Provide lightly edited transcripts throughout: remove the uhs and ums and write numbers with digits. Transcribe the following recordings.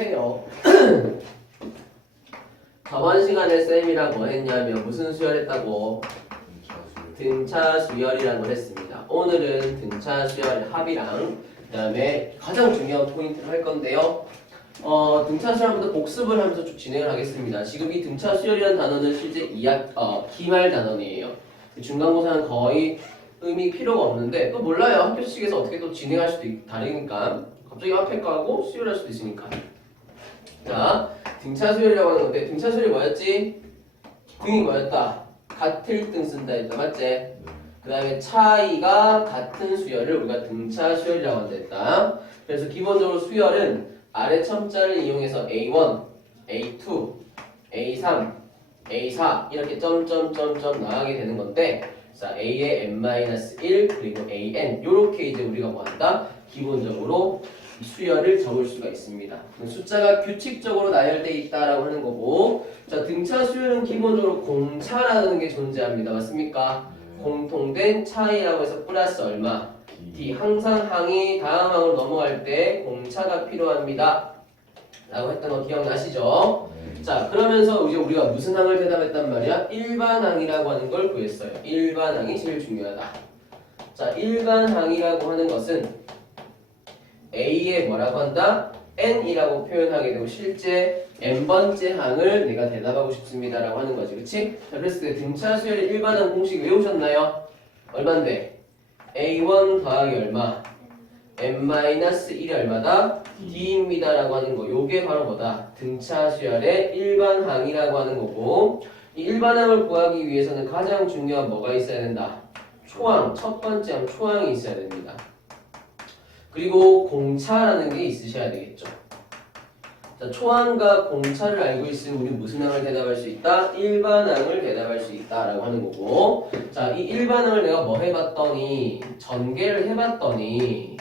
보세요. 저번 시간에 쌤이랑 뭐 했냐면 무슨 수열했다고? 등차 수열이라는 걸 했습니다. 오늘은 등차 수열 합이랑 그 다음에 가장 중요한 포인트를 할 건데요. 등차 수열부터 복습을 하면서 쭉 진행을 하겠습니다. 지금 이 등차 수열이라는 단어는 실제 기말 단원이에요. 중간고사는 거의 의미 필요가 없는데 또 몰라요. 학교 측에서 어떻게 또 진행할 수도 다르니까 갑자기 앞에 거하고 수열할 수도 있으니까. 자, 등차 수열이라고 하는 건데 등차 수열이 뭐였지? 등이 뭐였다? 같을 등 쓴다 했다. 맞지? 그 다음에 차이가 같은 수열을 우리가 등차 수열이라고 한다 했다. 그래서 기본적으로 수열은 아래 첨자를 이용해서 A1, A2, A3, A4 이렇게 점점점점 나가게 되는 건데 자, A의 n-1 그리고 AN 요렇게 이제 우리가 뭐 한다? 기본적으로 수열을 적을 수가 있습니다. 숫자가 규칙적으로 나열되어 있다라고 하는 거고 자, 등차 수열은 기본적으로 공차라는 게 존재합니다. 맞습니까? 공통된 차이라고 해서 플러스 얼마? D. 항상 항이 다음 항으로 넘어갈 때 공차가 필요합니다. 라고 했던 거 기억나시죠? 자, 그러면서 이제 우리가 무슨 항을 대답했단 말이야? 일반항이라고 하는 걸 구했어요. 일반항이 제일 중요하다. 자, 일반항이라고 하는 것은 A에 뭐라고 한다? N이라고 표현하게 되고 실제 N번째 항을 내가 대답하고 싶습니다. 라고 하는 거지. 그치? 자, 그랬을 때 등차 수열의 일반항 공식 외우셨나요? 얼만데? A1 더하기 얼마? n-1이 얼마다? D입니다 라고 하는 거. 요게 바로 뭐다? 등차 수열의 일반항이라고 하는 거고 이 일반항을 구하기 위해서는 가장 중요한 뭐가 있어야 된다? 초항, 첫 번째 항 초항이 있어야 됩니다. 그리고 공차라는 게 있으셔야 되겠죠. 자, 초항과 공차를 알고 있으면 우리 무슨 항을 대답할 수 있다? 일반항을 대답할 수 있다라고 하는 거고 자, 이 일반항을 내가 뭐 해봤더니 전개를 해봤더니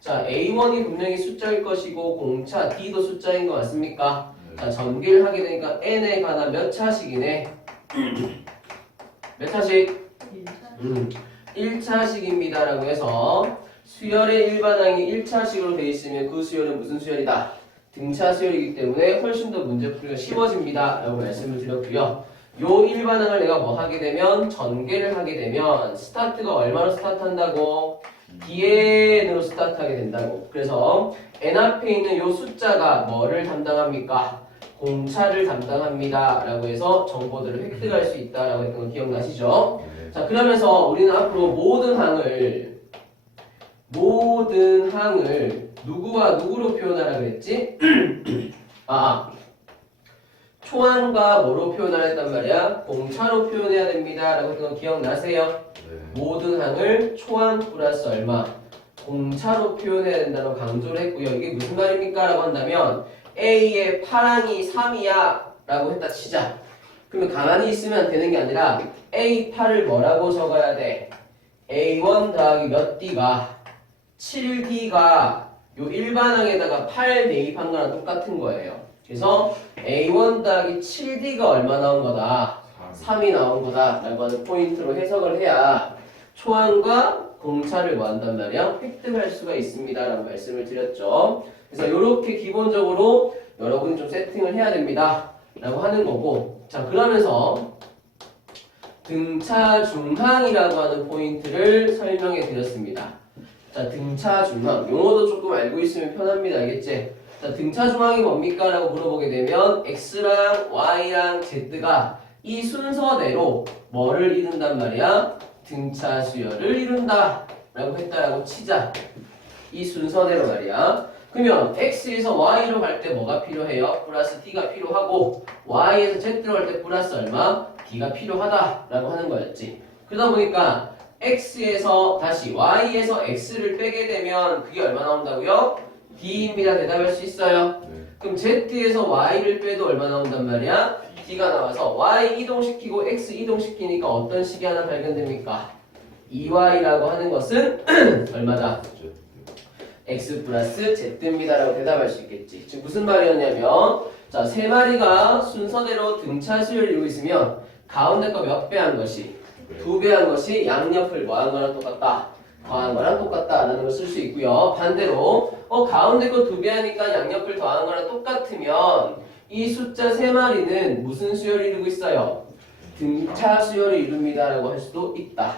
자, A1이 분명히 숫자일 것이고 공차 D도 숫자인 거 맞습니까? 자, 전개를 하게 되니까 N에 관한 몇 차식이네? 몇 차식? 1차식입니다 라고 해서 수열의 일반항이 1차식으로 되어 있으면 그 수열은 무슨 수열이다? 등차 수열이기 때문에 훨씬 더 문제풀이가 쉬워집니다 라고 말씀을 드렸고요. 요 일반항을 내가 뭐 하게 되면 전개를 하게 되면 스타트가 얼마로 스타트한다고? DN으로 스타트하게 된다고. 그래서 N 앞에 있는 요 숫자가 뭐를 담당합니까? 공차를 담당합니다 라고 해서 정보들을 획득할 수 있다라고 했던 거 기억나시죠? 자, 그러면서 우리는 앞으로 모든 항을 누구와 누구로 표현하라 그랬지? 초항과 뭐로 표현하라 했단 말이야? 공차로 표현해야 됩니다 라고 했던 거 기억나세요? 모든 항을 초항 플러스 얼마? 공차로 표현해야 된다고 강조를 했고요. 이게 무슨 말입니까? 라고 한다면 A의 8항이 3이야 라고 했다 치자. 그러면 가만히 있으면 되는 게 아니라 A8을 뭐라고 적어야 돼? A1 더하기 몇 D가 7D가 요 일반항에다가 8 대입한 거랑 똑같은 거예요. 그래서 A1 더하기 7D가 얼마 나온 거다? 3이 나온 거다 라고 하는 포인트로 해석을 해야 초항과 공차를 뭐 한단 말이야? 획득할 수가 있습니다 라고 말씀을 드렸죠. 그래서 이렇게 기본적으로 여러분이 좀 세팅을 해야 됩니다 라고 하는 거고 자, 그러면서 등차 중항이라고 하는 포인트를 설명해 드렸습니다. 자, 등차 중항 용어도 조금 알고 있으면 편합니다. 알겠지? 자, 등차 중항이 뭡니까? 라고 물어보게 되면 X랑 Y랑 Z가 이 순서대로 뭐를 이룬단 말이야? 등차 수열을 이룬다 라고 했다라고 치자. 이 순서대로 말이야. 그러면 X에서 Y로 갈 때 뭐가 필요해요? 플러스 D가 필요하고 Y에서 Z로 갈 때 플러스 얼마? D가 필요하다 라고 하는 거였지. 그러다 보니까 X에서 다시 Y에서 X를 빼게 되면 그게 얼마 나온다고요? D입니다. 대답할 수 있어요? 그럼 Z에서 Y를 빼도 얼마 나온단 말이야? D가 나와서 Y 이동시키고 X 이동시키니까 어떤 식이 하나 발견됩니까? 2Y라고 하는 것은 얼마다? X 플러스 Z입니다 라고 대답할 수 있겠지. 지금 무슨 말이었냐면 자, 세 마리가 순서대로 등차 수열을 이루고 있으면 가운데 거 몇 배 한 것이? 2배 한 것이 양옆을 뭐 한 거랑 똑같다? 더한 거랑 똑같다라는 걸 쓸 수 있고요. 반대로 가운데 거 2배 하니까 양옆을 더한 거랑 똑같으면 이 숫자 3마리는 무슨 수열을 이루고 있어요? 등차 수열을 이룹니다 라고 할 수도 있다.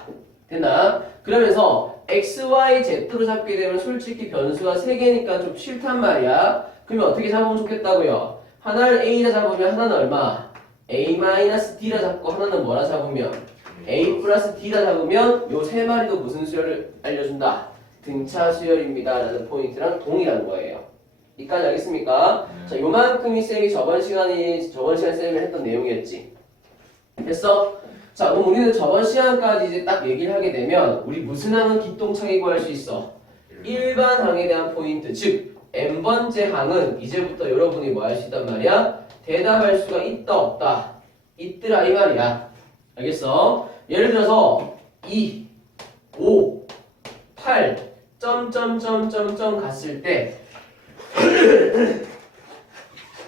됐나? 그러면서 x, y, z로 잡게 되면 솔직히 변수가 3개니까 좀 싫단 말이야. 그러면 어떻게 잡으면 좋겠다고요? 하나를 a라 잡으면 하나는 얼마? a-d라 잡고 하나는 뭐라 잡으면? a 플러스 d라 잡으면 요 3마리도 무슨 수열을 알려준다? 등차 수열입니다 라는 포인트랑 동일한 거예요. 이까지 알겠습니까? 자, 요만큼이 쌤이 저번 시간에 쌤이 했던 내용이었지. 됐어? 자, 그럼 우리는 저번 시간까지 이제 딱 얘기를 하게 되면 우리 무슨 항은 기똥차게 구할 수 있어? 일반 항에 대한 포인트, 즉 n번째 항은 이제부터 여러분이 뭐 할 수 있단 말이야? 대답할 수가 있다 없다? 있더라 이 말이야. 알겠어? 예를 들어서 2, 5, 8, 점점점점점 갔을 때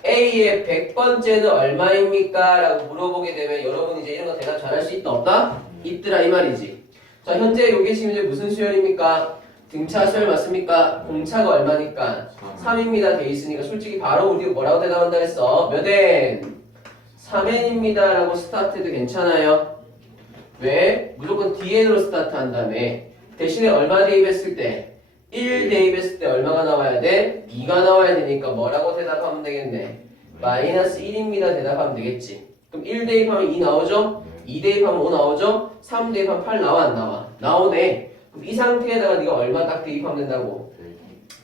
A의 100번째는 얼마입니까? 라고 물어보게 되면 여러분이 이제 이런 거 대답 잘할 수 있다 없다? 있더라 이 말이지. 자, 현재 요게 지금 이제 무슨 수열입니까? 등차 수열 맞습니까? 공차가 얼마니까? 3입니다 돼 있으니까 솔직히 바로 우리가 뭐라고 대답한다 했어? 몇 n? 3n입니다 라고 스타트해도 괜찮아요? 왜? 무조건 dn으로 스타트 한다며. 대신에 얼마 대입했을 때? 1 대입했을 때 얼마가 나와야 돼? 2가 나와야 되니까 뭐라고 대답하면 되겠네? 마이너스 1입니다 대답하면 되겠지. 그럼 1 대입하면 2 나오죠? 2 대입하면 5 나오죠? 3 대입하면 8 나와 안 나와? 나오네. 그럼 이 상태에다가 네가 얼마 딱 대입하면 된다고?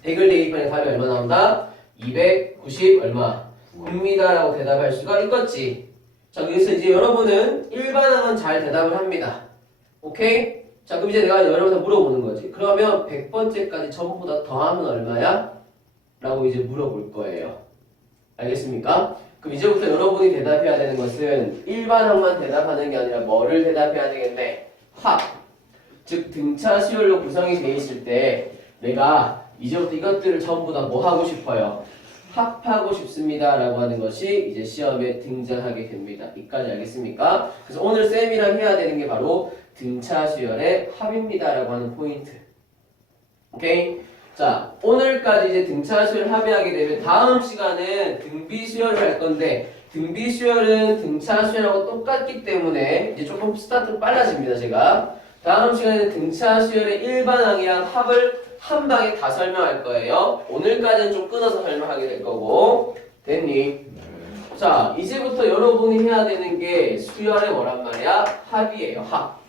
100을 대입하면 답이 얼마 나온다? 290 얼마? 9입니다 라고 대답할 수가 있겠지. 자, 그래서 이제 여러분은 일반항은 잘 대답을 합니다. 오케이? 자, 그럼 이제 내가 여러분한테 물어보는 거지. 그러면 100번째까지 전부 다 더하면 얼마야? 라고 이제 물어볼 거예요. 알겠습니까? 그럼 이제부터 여러분이 대답해야 되는 것은 일반항만 대답하는 게 아니라 뭐를 대답해야 되겠네? 합. 즉 등차 수열로 구성이 돼 있을 때 내가 이제부터 이것들을 전부 다 뭐 하고 싶어요? 합하고 싶습니다 라고 하는 것이 이제 시험에 등장하게 됩니다. 이까지 알겠습니까? 그래서 오늘 쌤이랑 해야 되는 게 바로 등차 수열의 합입니다 라고 하는 포인트. 오케이? 자, 오늘까지 이제 등차 수열 합의하게 되면 다음 시간은 등비 수열을 할 건데 등비 수열은 등차 수열하고 똑같기 때문에 이제 조금 스타트 빨라집니다 제가. 다음 시간에는 등차 수열의 일반항이랑 합을 한 방에 다 설명할 거예요. 오늘까지는 좀 끊어서 설명하게 될 거고. 됐니? 자, 이제부터 여러분이 해야 되는 게 수열의 뭐란 말이야? 합이에요. 합.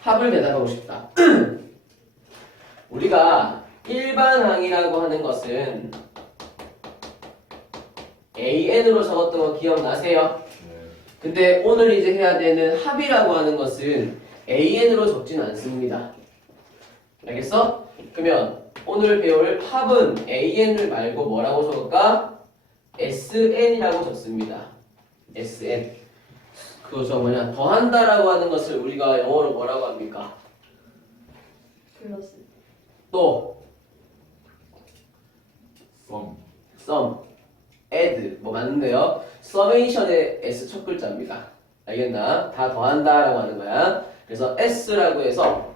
합을 대답하고 싶다. 우리가 일반항이라고 하는 것은 AN으로 적었던 거 기억나세요? 근데 오늘 이제 해야 되는 합이라고 하는 것은 AN으로 적진 않습니다. 알겠어? 그러면 오늘 배울 합은 AN을 말고 뭐라고 적을까? SN이라고 적습니다. SN. 그거 뭐냐? 더한다라고 하는 것을 우리가 영어로 뭐라고 합니까? 플러스. 또 썸, add 뭐 맞는데요? summation의 s 첫 글자입니다. 알겠나? 다 더한다라고 하는 거야. 그래서 s라고 해서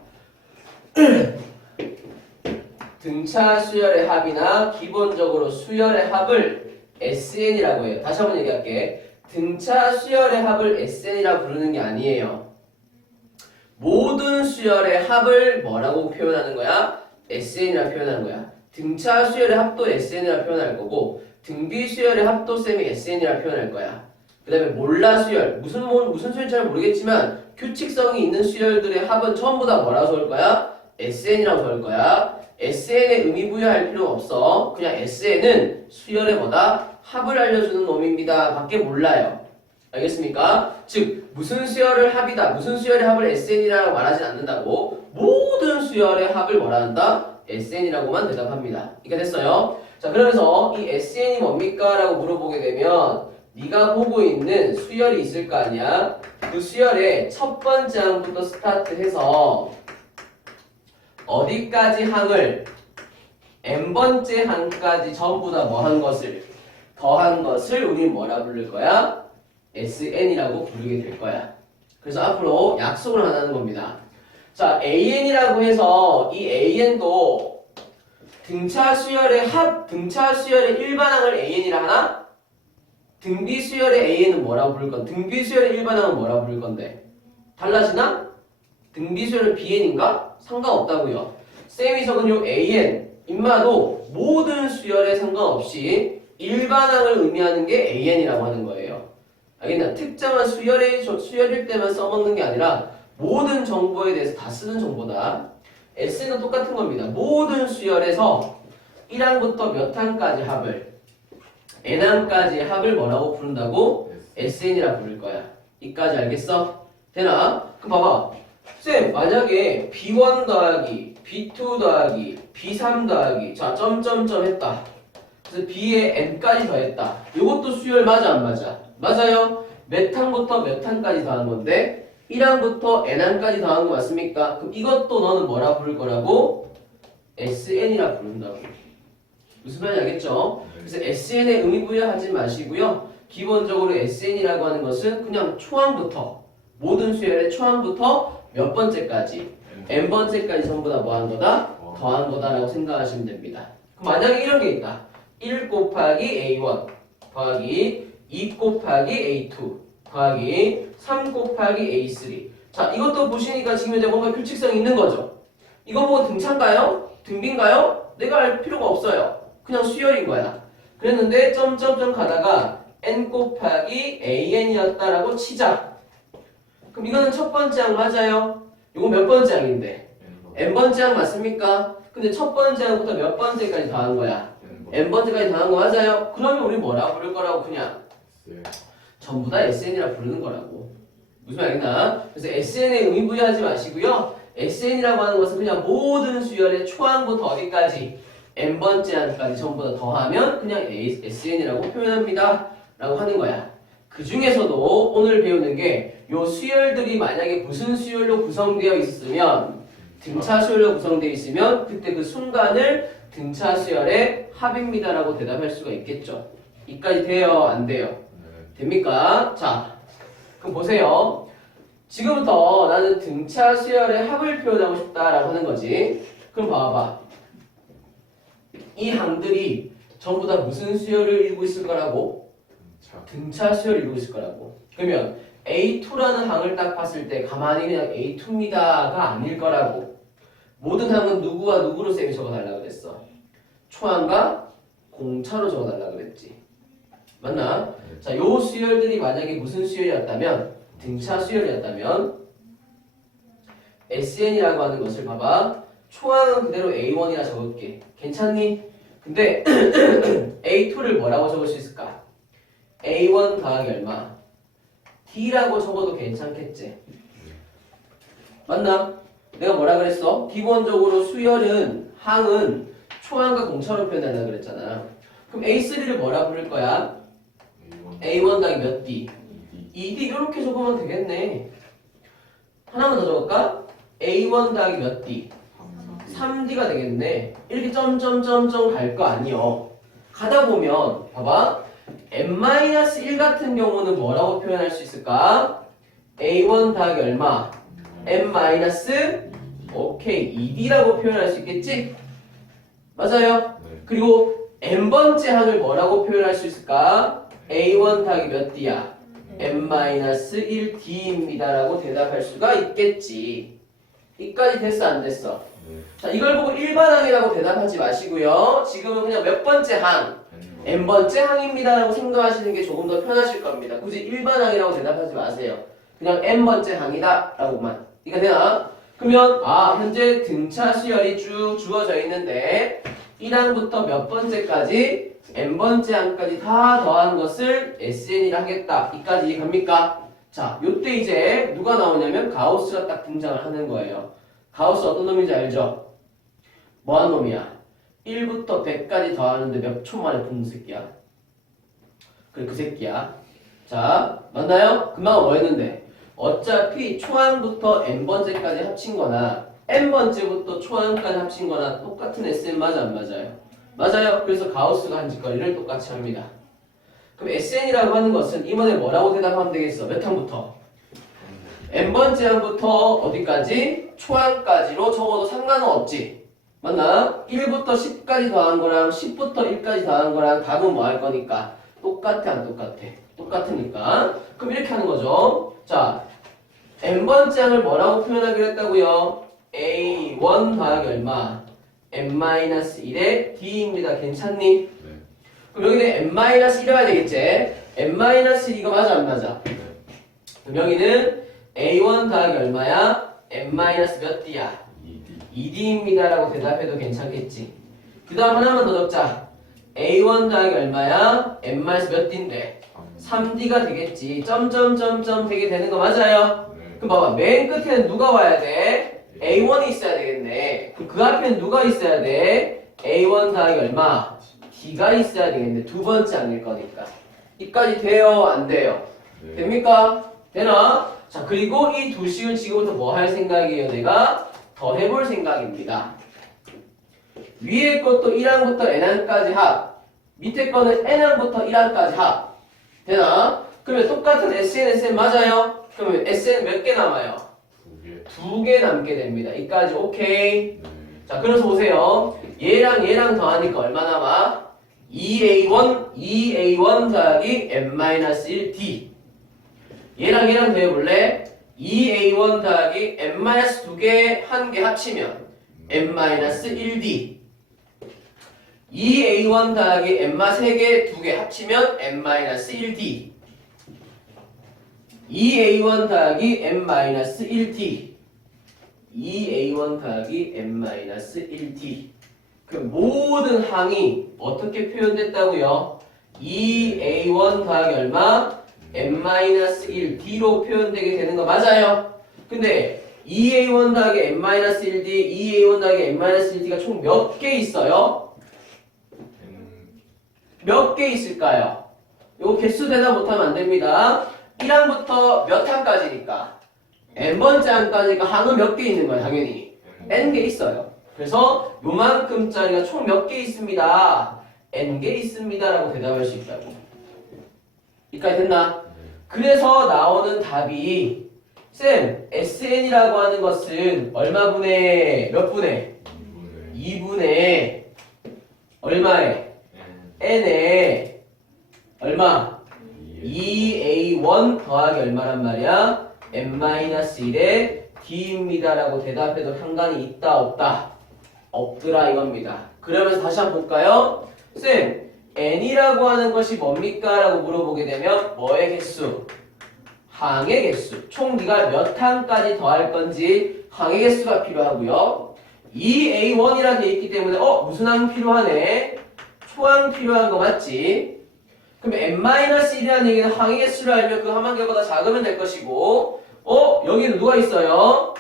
등차 수열의 합이나 기본적으로 수열의 합을 SN이라고 해요. 다시 한번 얘기할게. 등차 수열의 합을 SN이라고 부르는 게 아니에요. 모든 수열의 합을 뭐라고 표현하는 거야? SN이라고 표현하는 거야. 등차 수열의 합도 SN이라고 표현할 거고 등비 수열의 합도 쌤이 SN이라고 표현할 거야. 그 다음에 몰라 수열, 무슨 수열인지 잘 모르겠지만 규칙성이 있는 수열들의 합은 전부 다 뭐라고 적을 거야? SN이라고 적을 거야. SN에 의미 부여할 필요 없어. 그냥 SN은 수열의 뭐다? 합을 알려주는 놈입니다. 밖에 몰라요. 알겠습니까? 즉 무슨 수열의 합이다. 무슨 수열의 합을 SN이라고 말하진 않는다고. 모든 수열의 합을 뭐라 한다? SN이라고만 대답합니다. 이게 됐어요? 자, 그러면서 이 SN이 뭡니까? 라고 물어보게 되면 네가 보고 있는 수열이 있을 거 아니야? 그 수열의 첫 번째 항부터 스타트해서 어디까지 항을 n번째 항까지 전부 다 뭐 한 것을 더한 것을 우린 뭐라 부를 거야? SN이라고 부르게 될 거야. 그래서 앞으로 약속을 하나 하는 겁니다. 자, AN이라고 해서 이 AN도 등차 수열의 일반항을 AN이라 하나? 등비 수열의 AN은 뭐라고 부를 건데? 등비 수열의 일반항은 뭐라고 부를 건데? 달라지나? 등비 수열은 BN인가? 상관없다고요. 쌤이 적은 요 AN, 인마도 모든 수열에 상관없이 일반항을 의미하는 게 AN이라고 하는 거예요. 알겠나? 특정한 수열일 때만 써먹는 게 아니라 모든 정보에 대해서 다 쓰는 정보다. S는 똑같은 겁니다. 모든 수열에서 1항부터 몇 항까지 합을, N항까지 합을 뭐라고 부른다고? SN이라 부를 거야. 이까지 알겠어? 되나? 그럼 봐봐. 쌤, 만약에 B1 더하기 B2 더하기 B3 더하기 자 점점점 했다. 그래서 B에 N까지 더했다. 이것도 수열 맞아 안 맞아? 맞아요. 몇 항부터 몇 항까지 더한 건데 1항부터 N항까지 더한 거 맞습니까? 그럼 이것도 너는 뭐라 부를 거라고? SN이라 부른다고. 무슨 말인지 알겠죠? 그래서 SN에 의미 부여하지 마시고요. 기본적으로 SN이라고 하는 것은 그냥 초항부터 모든 수열의 초항부터 몇 번째까지 n번째까지 전부 다 뭐 한 거다? 더한 거다라고 생각하시면 됩니다. 그럼 만약에 이런 게 있다. 1 곱하기 A1 더하기 2 곱하기 A2 더하기 3 곱하기 A3. 자, 이것도 보시니까 지금 이제 뭔가 규칙성이 있는 거죠. 이거 뭐 등차인가요? 등비인가요? 내가 알 필요가 없어요. 그냥 수열인 거야. 그랬는데 점점점 가다가 n 곱하기 an이었다라고 치자. 그럼 이거는 첫 번째 항 맞아요? 이거 몇 번째 항인데? n번째 항 맞습니까? 근데 첫 번째 항부터 몇 번째까지 더한 거야? n번째까지 더한 거 맞아요? 그러면 우리 뭐라고 부를 거라고 그냥? 전부 다 SN이라 부르는 거라고. 무슨 말이나? 그래서 SN에 의미 부여하지 마시고요. SN이라고 하는 것은 그냥 모든 수열의 초항부터 어디까지? n번째 항까지 전부 다 더하면 그냥 SN이라고 표현합니다. 라고 하는 거야. 그 중에서도 오늘 배우는 게 요 수열들이 만약에 무슨 수열로 구성되어 있으면 등차 수열로 구성되어 있으면 그때 그 순간을 등차 수열의 합입니다라고 대답할 수가 있겠죠. 이까지 돼요? 안 돼요? 됩니까? 자, 그럼 보세요. 지금부터 나는 등차 수열의 합을 표현하고 싶다라고 하는 거지. 그럼 봐봐. 이 항들이 전부 다 무슨 수열을 이루고 있을 거라고? 등차 수열을 이루고 있을 거라고. 그러면 A2라는 항을 딱 봤을 때 가만히 그냥 A2입니다가 아닐 거라고. 모든 항은 누구와 누구로 쌤이 적어달라 그랬어? 초항과 공차로 적어달라 그랬지. 맞나? 자, 요 수열들이 만약에 무슨 수열이었다면 등차 수열이었다면 SN이라고 하는 것을 봐봐. 초항은 그대로 A1이라 적을게. 괜찮니? 근데 A2를 뭐라고 적을 수 있을까? A1 더하기 얼마? D라고 적어도 괜찮겠지? 맞나? 내가 뭐라 그랬어? 기본적으로 수열은 항은 초항과 공차로 표현한다 그랬잖아. 그럼 A3를 뭐라 부를 거야? A1 더하기 몇 D? 2D 이렇게 적으면 되겠네. 하나만 더 적을까? A1 더하기 몇 D? 3D가 되겠네. 이렇게 점점점점 갈 거 아니요. 가다 보면 봐봐. n-1 같은 경우는 뭐라고 표현할 수 있을까? A1 더하기 얼마? n- 오케이 2D라고 표현할 수 있겠지? 맞아요? 그리고 n번째 항을 뭐라고 표현할 수 있을까? A1 더하기 몇 D야? n-1D입니다 라고 대답할 수가 있겠지. 이까지 됐어 안 됐어? 자, 이걸 보고 일반항이라고 대답하지 마시고요. 지금은 그냥 몇 번째 항? n번째 항입니다 라고 생각하시는 게 조금 더 편하실 겁니다. 굳이 일반항이라고 대답하지 마세요. 그냥 n번째 항이다 라고만. 이거 되나? 그러면 현재 등차 수열이 쭉 주어져 있는데 1항부터 몇 번째까지 n번째 항까지 다 더한 것을 SN이라 하겠다. 이까지 이해갑니까? 자, 요때 이제 누가 나오냐면 가우스가 딱 등장을 하는 거예요. 가우스 어떤 놈인지 알죠? 뭐하는 놈이야? 1부터 100까지 더하는데 몇 초 만에 붙는 새끼야. 그래, 그 새끼야. 자, 맞나요? 금방 뭐 했는데? 어차피 초항부터 n번째까지 합친 거나 n번째부터 초항까지 합친 거나 똑같은 SN 맞아 안 맞아요? 맞아요. 그래서 가우스가 한 짓거리를 똑같이 합니다. 그럼 SN이라고 하는 것은 이번에 뭐라고 대답하면 되겠어? 몇 항부터? n번째 항부터 어디까지? 초항까지로 적어도 상관은 없지. 맞나? 1부터 10까지 더한 거랑 10부터 1까지 더한 거랑 답은 뭐 할 거니까? 똑같아 안 똑같아? 똑같으니까. 그럼 이렇게 하는 거죠. 자, n번째 항을 뭐라고 표현하기로 했다고요? A1 더하기 얼마? n-1의 d입니다. 괜찮니? 네. 그럼 여기는 n-1 해봐야 되겠지? n-1 이거 맞아 안 맞아? 그럼 여기는 a1 더하기 얼마야? n-몇 d야? 2d입니다 라고 대답해도 괜찮겠지. 그 다음 하나만 더 적자. a1 더하기 얼마야? n-몇 d인데? 3d가 되겠지. 점점점점 되게 되는 거 맞아요? 네. 그럼 봐봐. 맨 끝에는 누가 와야 돼? a1이 있어야 되겠네. 그럼 그 앞에는 누가 있어야 돼? a1 더하기 얼마? d가 있어야 되겠네. 두 번째 아닐 거니까. 이까지 돼요? 안 돼요? 네. 됩니까? 되나? 자, 그리고 이 두 식을 지금부터 뭐 할 생각이에요? 내가 더 해볼 생각입니다. 위에 것도 1항부터 n항까지 합. 밑에 거는 n항부터 1항까지 합. 되나? 그러면 똑같은 SN 맞아요? 그러면 SN 몇 개 남아요? 2개. 2개 남게 됩니다. 이까지 오케이. 네. 자, 그래서 보세요. 얘랑 얘랑 더하니까 얼마 남아? 2A1 더하기 n-1d. 얘랑 얘랑 더해볼래? 2A1 더하기 n-2개 한 개 합치면 n-1d. 2A1 더하기 n-3개 두 개 합치면 n-1d. 2A1 더하기 n-1d. 2A1 더하기 n-1d. 그 모든 항이 어떻게 표현됐다고요? 2A1 더하기 얼마? n-1d로 표현되게 되는 거 맞아요? 근데 2A1 더하기 n-1d, 2A1 더하기 n-1d가 총 몇 개 있어요? 몇 개 있을까요? 이거 개수 대답 못하면 안 됩니다. 1항부터 몇 항까지니까? n번째 항까지니까 항은 몇 개 있는 거야, 당연히. n개 있어요. 그래서 요만큼짜리가 총 몇 개 있습니다. n개 있습니다. 라고 대답할 수 있다고. 여기까지 됐나? 그래서 나오는 답이 쌤, SN이라고 하는 것은 얼마 분의 몇 분의? 2분의 얼마에? n에 얼마? 2A1 더하기 얼마란 말이야? n-1의 d입니다 라고 대답해도 상관이 있다 없다? 없더라 이겁니다. 그러면서 다시 한번 볼까요? 쌤, n이라고 하는 것이 뭡니까? 라고 물어보게 되면 뭐의 개수? 항의 개수. 총 네가 몇 항까지 더할 건지 항의 개수가 필요하고요. 2A1이라 돼 있기 때문에 무슨 항 필요하네? 초항 필요한 거 맞지? 그럼 n-1이라는 얘기는 항의 개수를 알면 그 함한결보다 작으면 될 것이고 여기는 누가 있어요?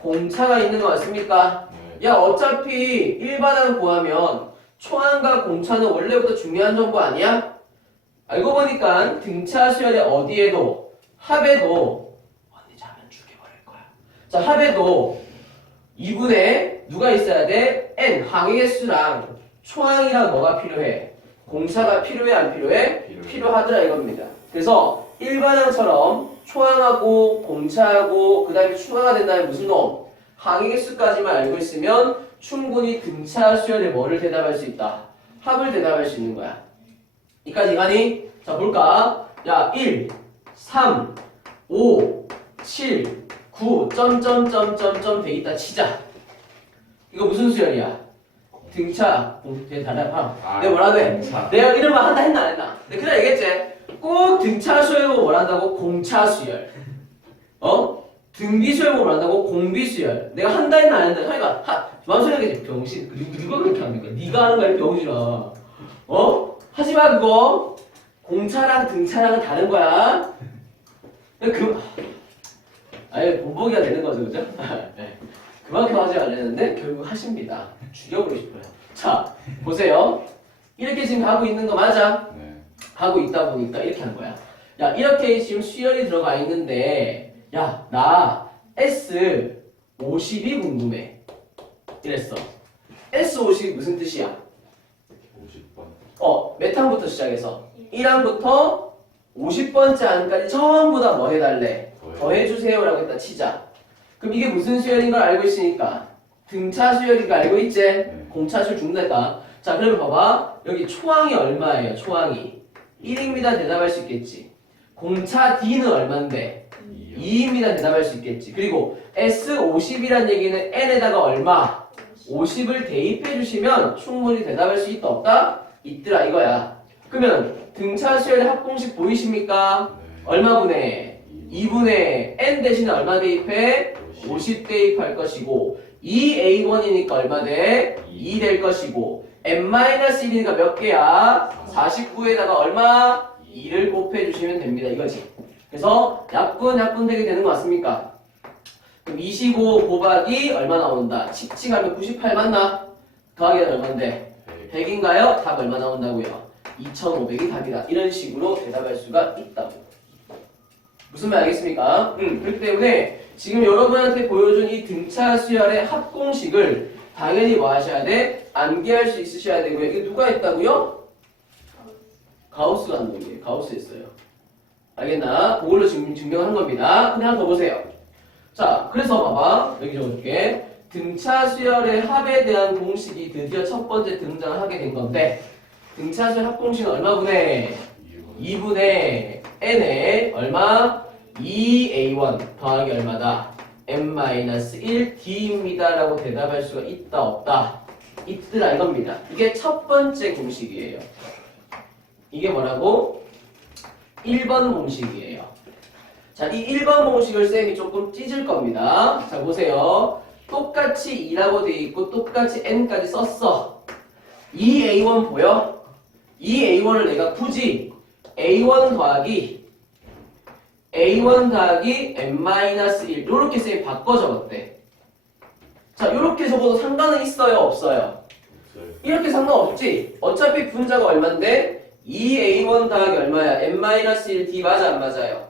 공차가 있는 거 맞습니까? 야 어차피 일반항 구하면 초항과 공차는 원래부터 중요한 정보 아니야? 알고 보니까 등차 수열의 어디에도 합에도 언니 자면 죽여버릴 거야. 자 합에도 2분의 누가 있어야 돼? n 항의 개수랑 초항이랑 뭐가 필요해? 공차가 필요해 안 필요해? 필요하더라 이겁니다. 그래서 일반항처럼 초항하고 공차하고 그 다음에 추가가 된다면 무슨 놈? 항의 개수까지만 알고 있으면 충분히 등차 수열에 뭐를 대답할 수 있다? 합을 대답할 수 있는 거야. 이까지 가니? 자 볼까? 야 1, 3, 5, 7, 9 점점점점점 돼 있다 치자. 이거 무슨 수열이야? 등차 되게 달라. 내가 뭐라 돼? 내가 이런 말 한다 했나 안 했나? 내가 그래 얘기했지? 꼭 등차 수열 보고 뭘 한다고? 공차 수열. 등비 수열 보고 뭘 한다고? 공비 수열. 내가 한다 했나 안 했나? 하니까 마음속에 하겠지. 병신. 누가 그렇게 합니까? 네가 하는 거야 병신아. 하지마 그거. 공차랑 등차랑은 다른 거야. 아예 본보기가 되는 거죠, 그죠? 네. 그만큼 하지 않았는데 결국 하십니다. 죽여버리고 싶어요. 자, 보세요. 이렇게 지금 가고 있는 거 맞아? 네. 가고 있다 보니까 이렇게 하는 거야. 야, 이렇게 지금 수열이 들어가 있는데, 야, 나 S50이 궁금해. 이랬어. S50이 무슨 뜻이야? 50번. 몇 항부터 시작해서? 1항부터 50번째 항까지 전부 다 뭐 해달래? 더해주세요라고 했다 치자. 그럼 이게 무슨 수열인 걸 알고 있으니까 등차 수열인 거 알고 있지? 공차수열 죽는다. 자, 그러면 봐봐. 여기 초항이 얼마예요? 초항이 1입니다. 대답할 수 있겠지. 공차 D는 얼마인데? 2입니다. 대답할 수 있겠지. 그리고 S50이란 얘기는 N에다가 얼마? 50을 대입해 주시면 충분히 대답할 수 있다 없다? 있더라 이거야. 그러면 등차 수열의 합공식 보이십니까? 얼마분의? 2분의 N 대신에 얼마 대입해? 50 대입할 것이고 2A1이니까 얼마 돼? 2 될 것이고 N-1이니까 몇 개야? 49에다가 얼마? 2를 곱해주시면 됩니다. 이거지. 그래서 약분 되게 되는 거 맞습니까? 그럼 25 곱하기 얼마 나온다? 칙칙하면 98 맞나? 더하기는 얼마인데? 100인가요? 답 얼마 나온다고요? 2500이 답이다. 이런 식으로 대답할 수가 있다고. 무슨 말 알겠습니까? 그렇기 때문에 지금 여러분한테 보여준 이 등차 수열의 합공식을 당연히 뭐 하셔야 돼? 암기할 수 있으셔야 되고요. 이게 누가 했다고요? 가우스 감독이에요. 가우스 했어요. 알겠나? 그걸로 지금 증명한 겁니다. 근데 하나 더 보세요. 자, 그래서 봐봐. 여기 적어줄게. 등차 수열의 합에 대한 공식이 드디어 첫 번째 등장을 하게 된 건데 등차 수열 합공식은 얼마분의? 2분의 n에 얼마? 2a1 더하기 얼마다? n-1d입니다 라고 대답할 수가 있다 없다? 있더라 이겁니다. 이게 첫 번째 공식이에요. 이게 뭐라고? 1번 공식이에요. 자, 이 1번 공식을 쌤이 조금 찢을 겁니다. 자, 보세요. 똑같이 2라고 돼 있고 똑같이 n까지 썼어. 2a1 보여? 2a1을 내가 굳이 a1 더하기 n-1 이렇게 쌤이 바꿔 적었대. 자, 이렇게 적어도 상관은 있어요 없어요? 이렇게 상관없지. 어차피 분자가 얼만데 2a1 더하기 얼마야? n-1d 맞아 안 맞아요?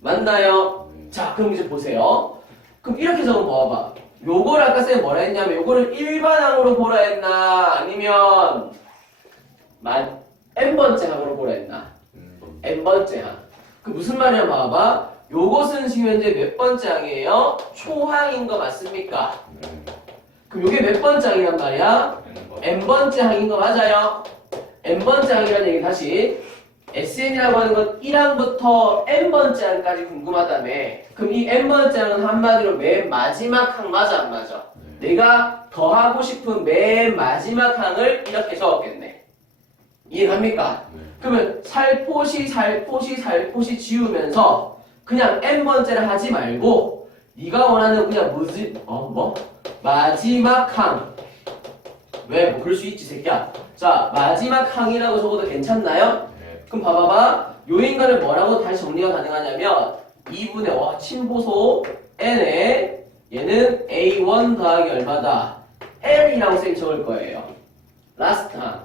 맞나요? 자, 그럼 이제 보세요. 그럼 이렇게 적으면 봐봐. 요걸 아까 쌤 뭐라 했냐면 요거를 일반항으로 보라 했나 아니면 n번째 항으로 보라 했나? n번째 항. 그 무슨 말이냐 봐봐. 요것은 지금 현재 몇 번째 항이에요? 초항인 거 맞습니까? 그럼 요게 몇 번째 항이란 말이야? n번째 항인 거 맞아요? n번째 항이라는 얘기 다시 SN이라고 하는 건 1항부터 n번째 항까지 궁금하다며. 그럼 이 n번째 항은 한마디로 맨 마지막 항 맞아 안 맞아? 내가 더하고 싶은 맨 마지막 항을 이렇게 적었겠네. 이해갑니까? 그러면 살포시 지우면서 그냥 n번째를 하지 말고 네가 원하는 그냥 마지막 항. 왜? 뭐 그럴 수 있지 새끼야. 자, 마지막 항이라고 적어도 괜찮나요? 그럼 봐봐봐. 요 인간을 뭐라고 다시 정리가 가능하냐면 2분의 침보소 n에 얘는 a1 더하기 얼마다? l이라고 쌤이 적을 거예요. 라스트 항.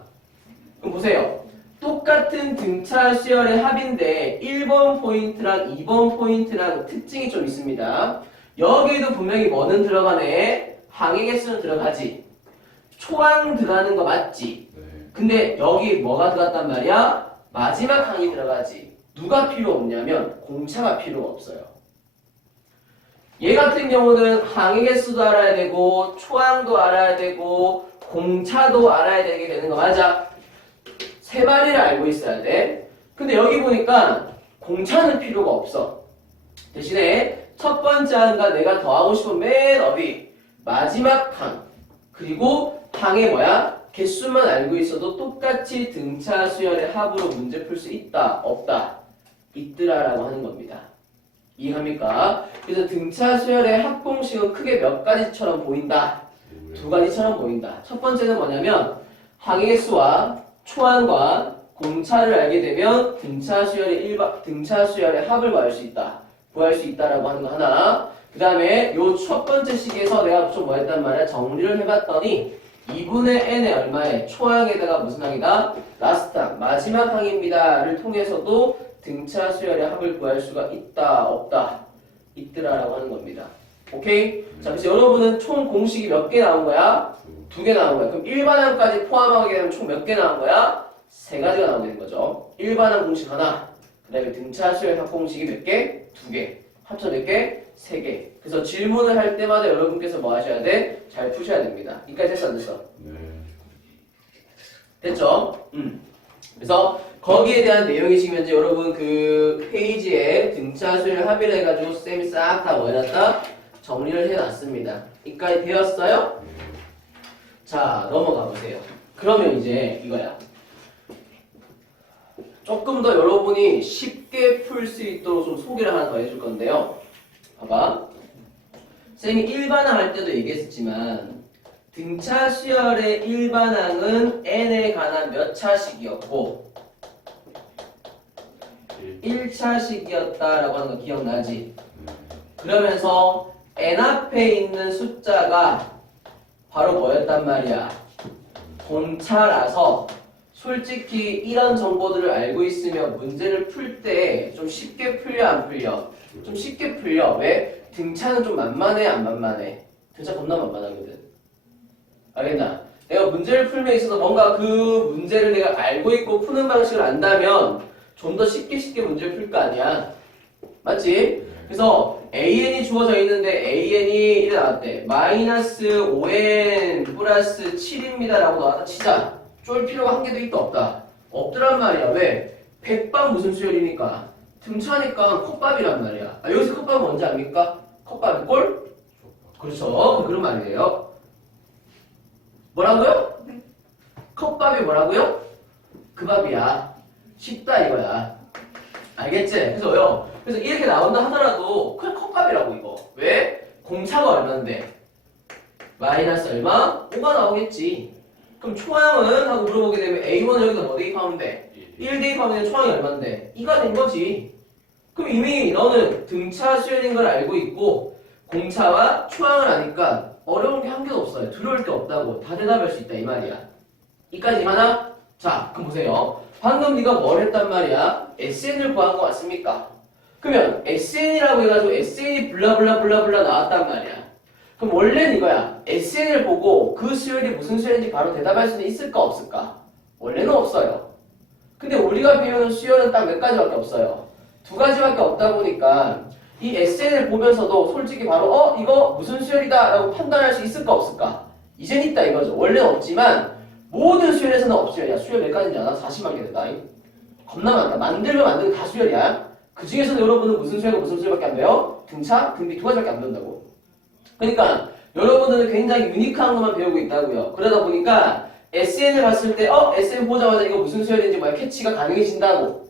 그럼 보세요. 똑같은 등차 수열의 합인데 1번 포인트랑 2번 포인트랑 특징이 좀 있습니다. 여기에도 분명히 뭐는 들어가네? 항의 개수는 들어가지. 초항 들어가는 거 맞지? 근데 여기 뭐가 들어갔단 말이야? 마지막 항이 들어가지. 누가 필요 없냐면 공차가 필요 없어요. 얘 같은 경우는 항의 개수도 알아야 되고 초항도 알아야 되고 공차도 알아야 되게 되는 거 맞아? 세 마리를 알고 있어야 돼. 근데 여기 보니까 공차는 필요가 없어. 대신에 첫 번째 항과 내가 더하고 싶은 맨 어디? 마지막 항. 그리고 항의 뭐야? 개수만 알고 있어도 똑같이 등차 수열의 합으로 문제 풀 수 있다, 없다, 있더라라고 하는 겁니다. 이해합니까? 그래서 등차 수열의 합공식은 크게 몇 가지처럼 보인다. 두 가지처럼 보인다. 첫 번째는 뭐냐면 항의 개수와 초항과 공차를 알게 되면 등차 수열의 합을 구할 수 있다라고 하는 거 하나. 그 다음에 요 첫 번째 식에서 내가 좀 뭐 했단 말이야? 정리를 해봤더니 2분의 n의 얼마에 초항에다가 무슨 항이다? 라스트 항, 마지막 항입니다를 통해서도 등차 수열의 합을 구할 수가 있다, 없다, 있더라라고 하는 겁니다. 오케이? 자, 그래서 여러분은 총 공식이 몇 개 나온 거야? 2개 나온 거야. 그럼 일반항까지 포함하게 되면 총 몇 개 나온 거야? 3가지가 나오게 된 거죠. 일반항 공식 하나, 그 다음에 등차 수열 합 공식이 몇 개? 2개. 합쳐 몇 개? 3개. 그래서 질문을 할 때마다 여러분께서 뭐 하셔야 돼? 잘 푸셔야 됩니다. 이까지 됐어 안 됐어? 네. 됐죠? 그래서 거기에 대한 내용이 지금 현재 여러분 그 페이지에 등차 수열 합의를 해가지고 쌤이 싹 다 뭐 해놨다? 정리를 해놨습니다. 이까지 되었어요? 자, 넘어가 보세요. 그러면 이제 이거야. 조금 더 여러분이 쉽게 풀 수 있도록 좀 소개를 하나 더 해줄 건데요. 봐봐. 쌤이 일반항 할 때도 얘기했었지만 등차 수열의 일반항은 n에 관한 몇 차식이었고 1차식이었다라고 하는 거 기억나지? 그러면서 n 앞에 있는 숫자가 바로 뭐였단 말이야? 공차라서 솔직히 이런 정보들을 알고 있으면 문제를 풀 때 좀 쉽게 풀려 안 풀려? 좀 쉽게 풀려. 왜? 등차는 좀 만만해 안 만만해? 등차 겁나 만만하거든. 알겠나? 내가 문제를 풀면 있어서 뭔가 그 문제를 내가 알고 있고 푸는 방식을 안다면 좀 더 쉽게 문제를 풀 거 아니야. 맞지? 그래서 AN이 주어져 있는데 AN이 이래 나왔대. 마이너스 5N 플러스 7입니다 라고 나왔다 치자. 쫄 필요가 한 개도 있다 없다? 없더란 말이야. 왜? 백방 무슨 수열이니까 등차니까 컵밥이란 말이야. 아, 여기서 컵밥은 뭔지 압니까? 컵밥이 꼴? 그렇죠. 그런 말이에요. 뭐라고요? 컵밥이 뭐라고요? 그 밥이야. 쉽다 이거야. 알겠지? 그래서요. 그래서 이렇게 나온다 하더라도 그냥 컵밥이라고 이거. 왜? 공차가 얼마인데? 마이너스 얼마? 5가 나오겠지. 그럼 초항은? 하고 물어보게 되면 A1을 여기다 뭐 대입하면 돼? 1 대입하면 되는 초항이 얼마인데? 2가 된 거지. 그럼 이미 너는 등차 수열인 걸 알고 있고 공차와 초항을 아니까 어려운 게 한 개도 없어요. 두려울 게 없다고. 다 대답할 수 있다 이 말이야. 이까지 하나? 자, 그럼 보세요. 방금 네가 뭘 했단 말이야? SN을 구한 거 맞습니까? 그러면 SN이라고 해가지고 SN이 블라블라블라블라 나왔단 말이야. 그럼 원래는 이거야. SN을 보고 그 수열이 무슨 수열인지 바로 대답할 수는 있을까 없을까? 원래는 없어요. 근데 우리가 배우는 수열은 딱 몇 가지밖에 없어요. 2가지밖에 없다 보니까 이 SN을 보면서도 솔직히 바로 이거 무슨 수열이다 라고 판단할 수 있을까 없을까? 이젠 있다 이거죠. 원래는 없지만 모든 수열에서는 없어요. 야, 수열 몇 가지인지 알아? 40만 개 된다. 겁나 많다. 만들면 만들면 다 수열이야. 그 중에서는 여러분은 무슨 수열과 무슨 수열밖에 안 돼요? 등차, 등비 2가지밖에 안 된다고. 그러니까 여러분들은 굉장히 유니크한 것만 배우고 있다고요. 그러다 보니까 SN을 봤을 때 SN 보자마자 이거 무슨 수열인지 뭐야 캐치가 가능해진다고.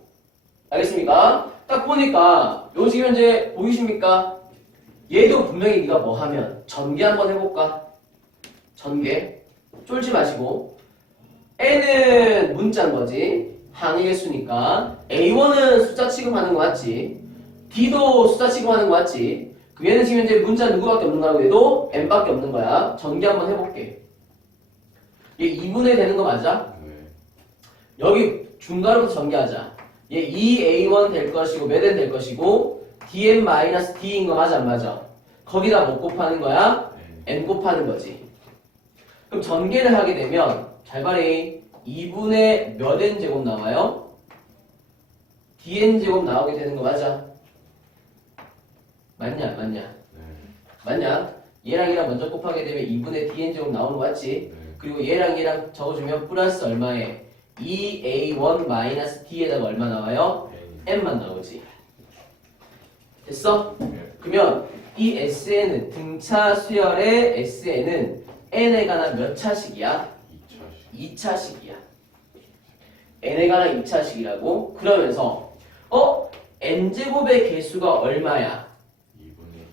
알겠습니까? 딱 보니까 요 지금 현재 보이십니까? 얘도 분명히 네가 뭐 하면 전개 한번 해볼까? 전개 쫄지 마시고 N은 문자인 거지. 항의 수니까 A1은 숫자 취급하는 거 맞지? D도 숫자 취급하는 거 맞지? 그 얘는 지금 현재 문자 누구밖에 없는 거라고 얘도 N밖에 없는 거야. 전개 한번 해볼게. 얘 2분의 되는 거 맞아? 네. 여기 중괄호부터 전개하자. 얘 2A1 될 것이고 몇 N 될 것이고 DN-D인 거 맞아 안 맞아? 거기다 뭐 곱하는 거야? N 곱하는 거지. 그럼 전개를 하게 되면 잘 봐래. 2분의 몇 N 제곱 나와요? DN 제곱 나오게 되는 거 맞아? 맞냐 안 맞냐? 네. 맞냐? 얘랑 얘랑 먼저 곱하게 되면 2분의 DN 제곱 나오는 거 맞지? 네. 그리고 얘랑 얘랑 적어주면 플러스 얼마에 2A1 마이너스 D에다가 얼마 나와요? N만 나오지. 됐어? 네. 그러면 이 SN은 등차 수열의 SN은 N에 관한 몇 차식이야? 2차식이야. N에 관한 2차식이라고? 그러면서 N제곱의 개수가 얼마야?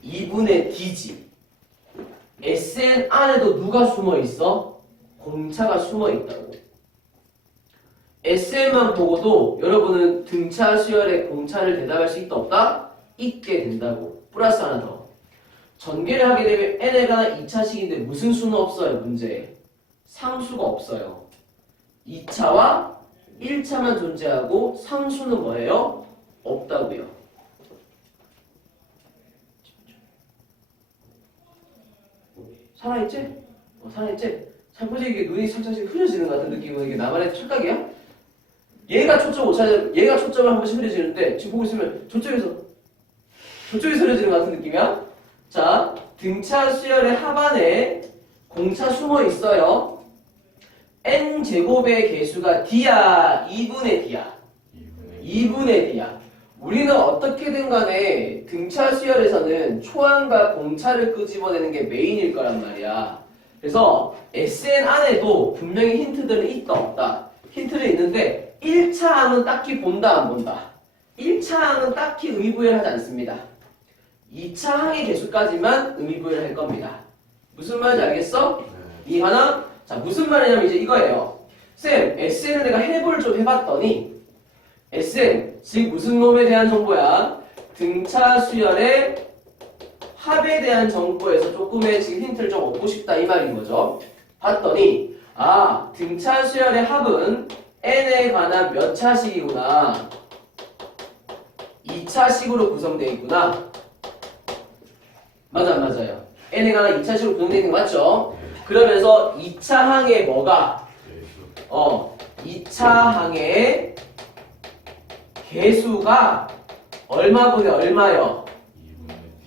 2분의 D지. SN 안에도 누가 숨어있어? 공차가 숨어있다고. SN만 보고도 여러분은 등차 수열의 공차를 대답할 수 있다 없다? 있게 된다고. 플러스 하나 더. 전개를 하게 되면 N에 관한 2차식인데 무슨 수는 없어요 문제에. 상수가 없어요. 2차와 1차만 존재하고 상수는 뭐예요? 없다고요. 살아있지? 살아있지? 살포시 이게 눈이 살짝씩 흐려지는 것 같은 느낌은 이게 나만의 착각이야? 얘가 초점 못 찾아, 얘가 초점을 한 번씩 흐려지는데 지금 보고 있으면 저쪽에서 저쪽에 소리 지르는 것 같은 느낌이야? 자, 등차 수열의 합안에 공차 숨어 있어요. n제곱의 개수가 d야, 2분의 d야. 2분의 d야. 우리는 어떻게든 간에 등차 수열에서는 초항과 공차를 끄집어내는 게 메인일 거란 말이야. 그래서 SN 안에도 분명히 힌트들은 있다 없다. 힌트는 있는데 1차 항은 딱히 본다 안 본다. 1차 항은 딱히 의미부여를 하지 않습니다. 2차 항의 개수까지만 의미부여를 할 겁니다. 무슨 말인지 알겠어? 이해하나? 자, 무슨 말이냐면 이제 이거예요. 쌤, SN을 내가 해부를 좀 해봤더니 SN, 즉 무슨 놈에 대한 정보야? 등차 수열의 합에 대한 정보에서 조금의 지금 힌트를 좀 얻고 싶다 이 말인 거죠. 봤더니 아, 등차 수열의 합은 n에 관한 몇 차식이구나. 2차식으로 구성되어 있구나. 맞아, 맞아요. n에 관한 2차식으로 구성되어 있는 거 맞죠? 그러면서 2차 항에 뭐가? 2차 항에 개수가 얼마분의 얼마요?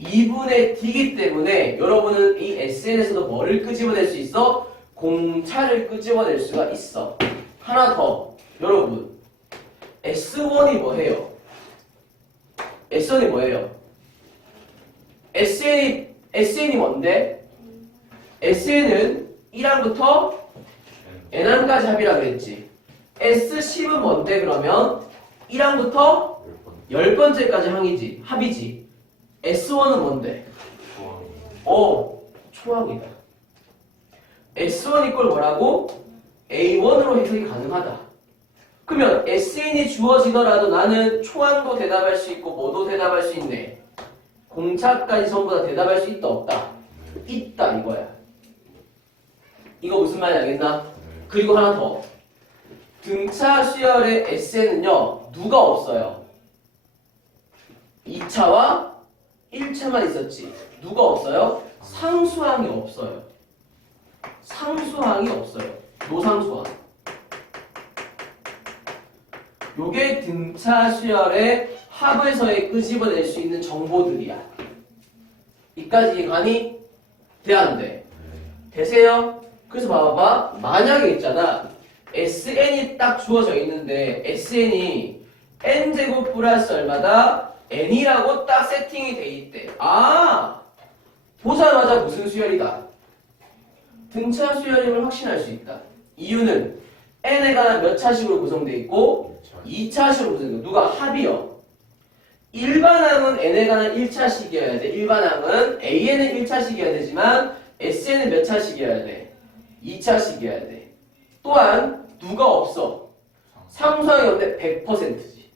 2분의 d이기 때문에 여러분은 이 SN에서도 뭐를 끄집어낼 수 있어? 공차를 끄집어낼 수가 있어. 하나 더. 여러분 S1이 뭐예요? S1이 뭐예요? SN이 뭔데? SN은 1항부터 N항까지 합이라고 그랬지. S10은 뭔데 그러면? 1항부터 10번째까지 항이지. 합이지. S1은 뭔데? 초항이다. S1 이꼴 뭐라고? A1으로 해석이 가능하다. 그러면 SN이 주어지더라도 나는 초항도 대답할 수 있고 뭐도 대답할 수 있네. 공차까지 전부 다 대답할 수 있다 없다? 있다 이거야. 이거 무슨 말인지 알겠나? 그리고 하나 더. 등차 수열의 SN은요. 누가 없어요? 2차와 1차만 있었지. 누가 없어요? 상수항이 없어요. 상수항이 없어요. 노상수항. 요게 등차 수열의 합에서의 끄집어낼 수 있는 정보들이야. 이까지 이해가니? 돼, 안 돼? 되세요? 그래서 봐봐. 만약에 있잖아. SN이 딱 주어져 있는데 SN이 n제곱 플러스 얼마다? n이라고 딱 세팅이 돼 있대. 아! 보자마자 무슨 수열이다? 등차 수열임을 확신할 수 있다. 이유는 n에 관한 몇 차식으로 구성되어 있고 2차식으로 구성되어 있고 누가 합이요. 일반항은 n에 관한 1차식이어야 돼. 일반항은 an은 1차식이어야 되지만 sn은 몇 차식이어야 돼? 2차식이어야 돼. 또한 누가 없어? 상수항이 없는데 100%지.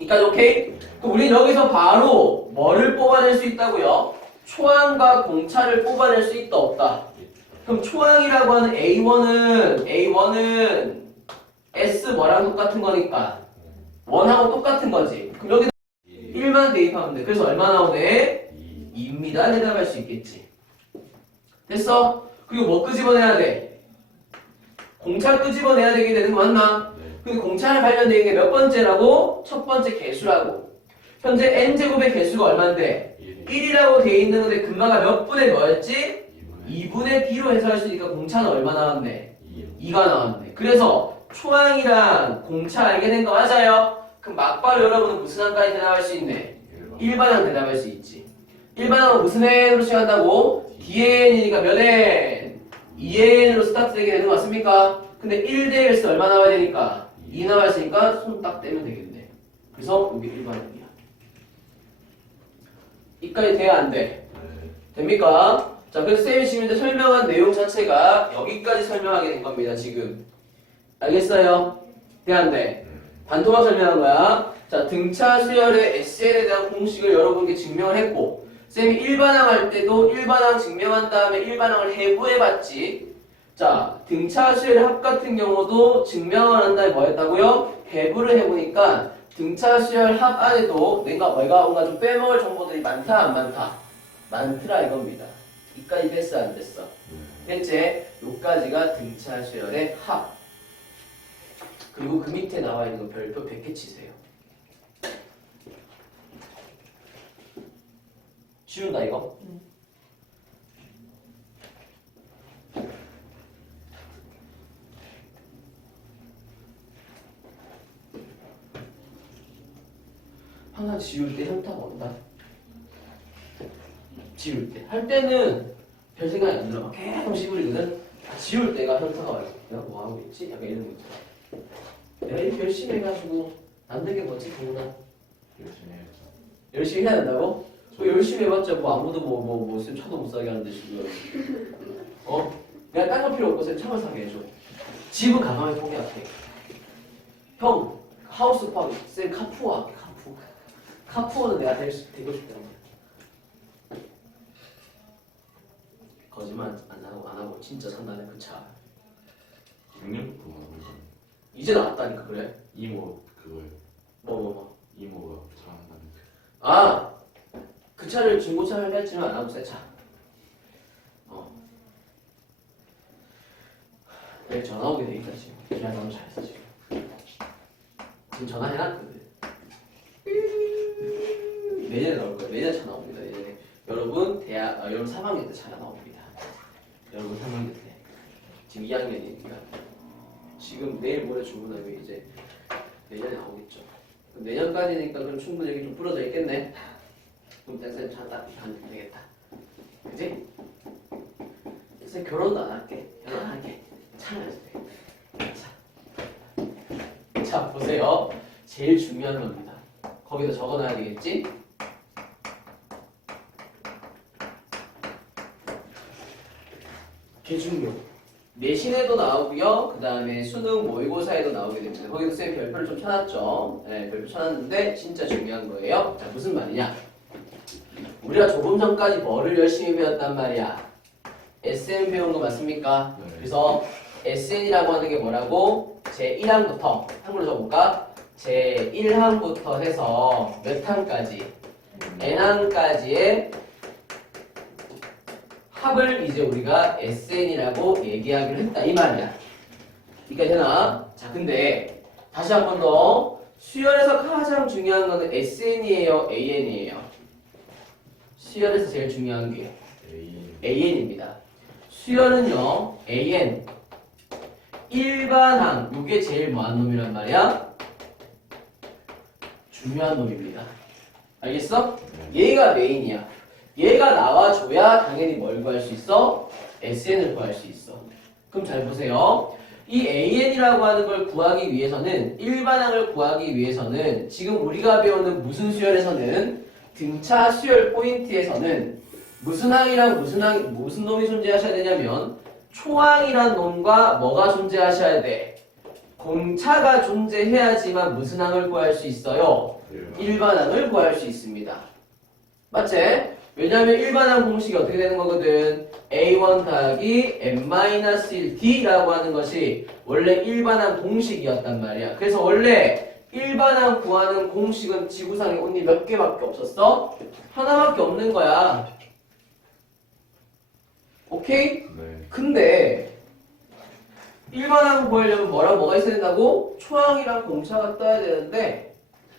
이까지 오케이? 그럼 우리는 여기서 바로 뭐를 뽑아낼 수 있다고요? 초항과 공차를 뽑아낼 수 있다 없다? 그럼 초항이라고 하는 A1은 S 뭐랑 똑같은 거니까 1하고 똑같은 거지. 그럼 여기다 1만 대입하면 돼. 그래서 얼마 나오네? 2입니다. 대답할 수 있겠지. 됐어? 그리고 뭐 끄집어내야 돼? 공차 끄집어내야 되게 되는 거 맞나? 근데 공차를 발견되는 게 몇 번째라고? 첫 번째 개수라고. 현재 n제곱의 개수가 얼만데? 1이라고 돼 있는 건데 금마가 몇 분의 뭐였지? 2분의 b로 해석할 수 있으니까 공차는 얼마 나왔네? 2가 나왔네. 그래서 초항이랑 공차 알게 된 거 맞아요? 그럼 막바로 여러분은 무슨 항까지 대답할 수 있네? 일반항 대답할 수 있지. 일반항은 무슨 n으로 시작한다고? dn이니까 몇 n? 2n으로 스타트 되게 되는 거 맞습니까? 근데 1 대 1에서 얼마 나와야 되니까? 2 나왔으니까 손 딱 떼면 되겠네. 그래서 이게 일반항이야. 이까지 돼야 안 돼? 됩니까? 자, 그래서 쌤이 지금 이제 설명한 내용 자체가 여기까지 설명하게 된 겁니다, 지금. 알겠어요? 돼, 안 돼? 반토막 설명한 거야. 자, 등차 수열의 SN에 대한 공식을 여러분께 증명을 했고, 쌤이 일반항 할 때도 일반항 증명한 다음에 일반항을 해부해봤지. 자, 등차 수열의 합 같은 경우도 증명을 한 다음에 뭐 했다고요? 해부를 해보니까 등차 수열 합 안에도 내가 뭔가 좀 빼먹을 정보들이 많다, 안 많다? 많더라 이겁니다. 이까지 됐어, 안 됐어? 됐지? 요까지가 등차 수열의 합. 그리고 그 밑에 나와 있는 거 별표 100개 치세요. 지운다 이거. 항상 지울 때 현타가 온다. 지울 때. 할 때는 별 생각이 안 들어. 막 계속 씹으리거든. 지울 때가 현타가 와요. 내가 뭐 하고 있지? 약간 이런 거 있잖아. 내가 이렇게 열심히 해가지고 안 되게 뭐지, 동훈아? 열심히 해야죠. 열심히 해야 된다고? 뭐 열심히 해봤자 뭐 아무도 뭐 쌤 차도 못 사게 하는데 지금. 내가 딴 거 필요 없고 쌤 차만 사게 해줘. 집은 가방에 포기할게. 형 하우스 파 쌤 카푸어 할게. 카푸어는 내가 되고 싶단 말이야. 거짓말 안 하고 진짜 산다네 그 차. 작년부터 하는 거. 이제 나왔다니까 그래. 이모 그걸 뭐. 이모가 잘한다는 그. 아, 그 차를 중고차를 할지는 안 하고 새 차. 내일 전화 오게 돼 있다 지금. 기아 너무 잘했어 지금 전화해놨거든. 내년에 나올 거예요. 내년 차 나옵니다. 내년에 여러분 여러분 3학년 때 차가 나옵니다. 여러분 3학년 때 지금 2학년이니까 지금 내일 모레 주문하면 이제 내년에 나오겠죠. 그럼 내년까지니까 그럼 충분히 여기 좀 부러져 있겠네. 그럼 땡쌤 차딱 하면 되겠다. 그지? 쌤 결혼도 안 할게. 결혼 안 할게. 차를 해도 돼. 자 보세요. 제일 중요한 겁니다. 거기다 적어놔야 되겠지? 계중요. 내신에도 나오고요. 그 다음에 수능 모의고사에도 나오게 됩니다. 거기서 쌤 별표를 좀 쳐놨죠. 네, 별표 쳐놨는데 진짜 중요한 거예요. 자, 무슨 말이냐? 우리가 조금 전까지 뭐를 열심히 배웠단 말이야? SN 배운 거 맞습니까? 네. 그래서 SN이라고 하는 게 뭐라고? 제1항부터 한글로 적어볼까? 제1항부터 해서 몇 항까지? N항까지의 합을 이제 우리가 SN이라고 얘기하기로 했다 이 말이야. 이게 되나? 자 근데 다시 한 번 더 수열에서 가장 중요한 거는 SN이에요 AN이에요? 수열에서 제일 중요한 게 AN입니다. 수열은요 AN 일반항 이게 제일 뭐한 놈이란 말이야? 중요한 놈입니다. 알겠어? 얘가 메인이야. 얘가 나와줘야 당연히 뭘 구할 수 있어? SN을 구할 수 있어. 그럼 잘 보세요. 이 AN이라고 하는 걸 구하기 위해서는 일반항을 구하기 위해서는 지금 우리가 배우는 무슨 수열에서는 등차 수열 포인트에서는 무슨 항이랑 무슨 놈이 존재하셔야 되냐면 초항이란 놈과 뭐가 존재하셔야 돼? 공차가 존재해야지만 무슨 항을 구할 수 있어요? 일반항을 구할 수 있습니다. 맞지? 왜냐하면 일반항 공식이 어떻게 되는 거거든? A1 더하기 n-1d라고 하는 것이 원래 일반항 공식이었단 말이야. 그래서 원래 일반항 구하는 공식은 지구상에 언니 몇 개밖에 없었어? 하나밖에 없는 거야. 오케이? 네. 근데 일반항 구하려면 뭐가 있어야 된다고? 초항이랑 공차가 떠야 되는데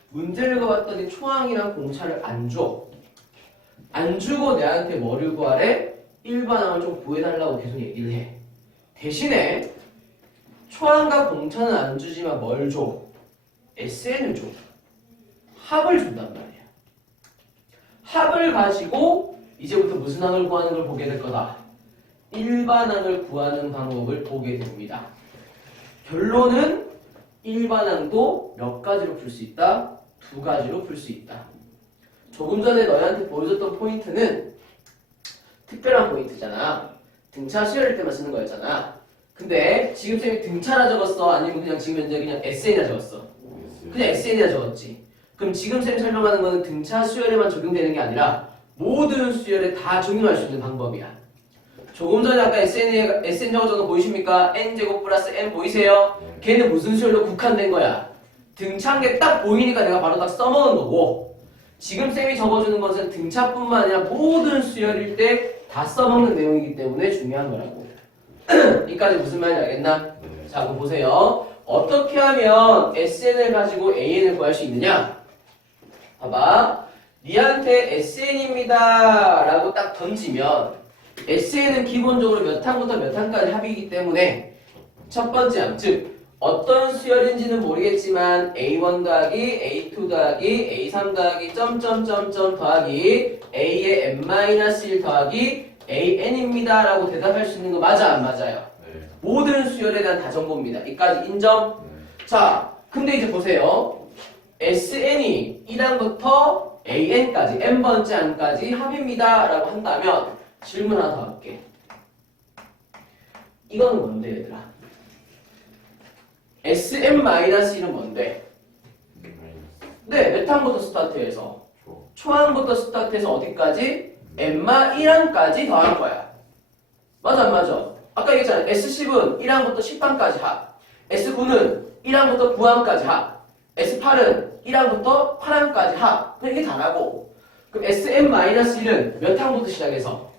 문제를 읽어봤더니 초항이랑 공차를 안 줘. 안 주고 내한테 뭐를 구하래? 일반항을 좀 구해달라고 계속 얘기를 해. 대신에 초항과 공차는 안 주지만 뭘 줘? SN을 줘. 합을 준단 말이야. 합을 가지고 이제부터 무슨 항을 구하는 걸 보게 될 거다. 일반항을 구하는 방법을 보게 됩니다. 결론은 일반항도 몇 가지로 풀 수 있다? 두 가지로 풀 수 있다. 조금 전에 너희한테 보여줬던 포인트는 특별한 포인트잖아. 등차 수열일 때만 쓰는 거였잖아. 근데 지금 쌤이 등차라 적었어? 아니면 그냥 지금 현재 그냥 SN이라 적었어? 그냥 SN이라 적었지. 그럼 지금 쌤이 설명하는 거는 등차 수열에만 적용되는 게 아니라 모든 수열에 다 적용할 수 있는 방법이야. 조금 전에 아까 SN 적어준 거 보이십니까? N제곱 플러스 N 보이세요? 걔는 무슨 수열로 국한된 거야? 등차인 게 딱 보이니까 내가 바로 딱 써먹은 거고 지금 쌤이 적어주는 것은 등차뿐만 아니라 모든 수열일 때 다 써먹는 내용이기 때문에 중요한 거라고. 이까지 무슨 말인지 알겠나? 자, 그럼 보세요. 어떻게 하면 SN을 가지고 AN을 구할 수 있느냐? 봐봐. 니한테 SN입니다 라고 딱 던지면 SN은 기본적으로 몇 항부터 몇 항까지 합이기 때문에 첫 번째 항, 즉 어떤 수열인지는 모르겠지만 A1 더하기 A2 더하기 A3 더하기 점점점점 더하기 A의 n-1 더하기 AN입니다 라고 대답할 수 있는 거 맞아 안 맞아요? 네. 모든 수열에 대한 다 정보입니다. 이까지 인정? 네. 자, 근데 이제 보세요. SN이 1항부터 AN까지 n번째 항까지 합입니다 라고 한다면 질문 하나 더 할게. 이거는 뭔데 얘들아? SM-1은 뭔데? 네, 몇 항부터 스타트해서? 초항부터 스타트해서 어디까지? n-1항까지 더한 거야. 맞아 안 맞아? 아까 얘기했잖아. S10은 1항부터 10항까지 합. S9는 1항부터 9항까지 합. S8은 1항부터 8항까지 합. 그럼 이게 다라고. 그럼 SM-1은 몇 항부터 시작해서?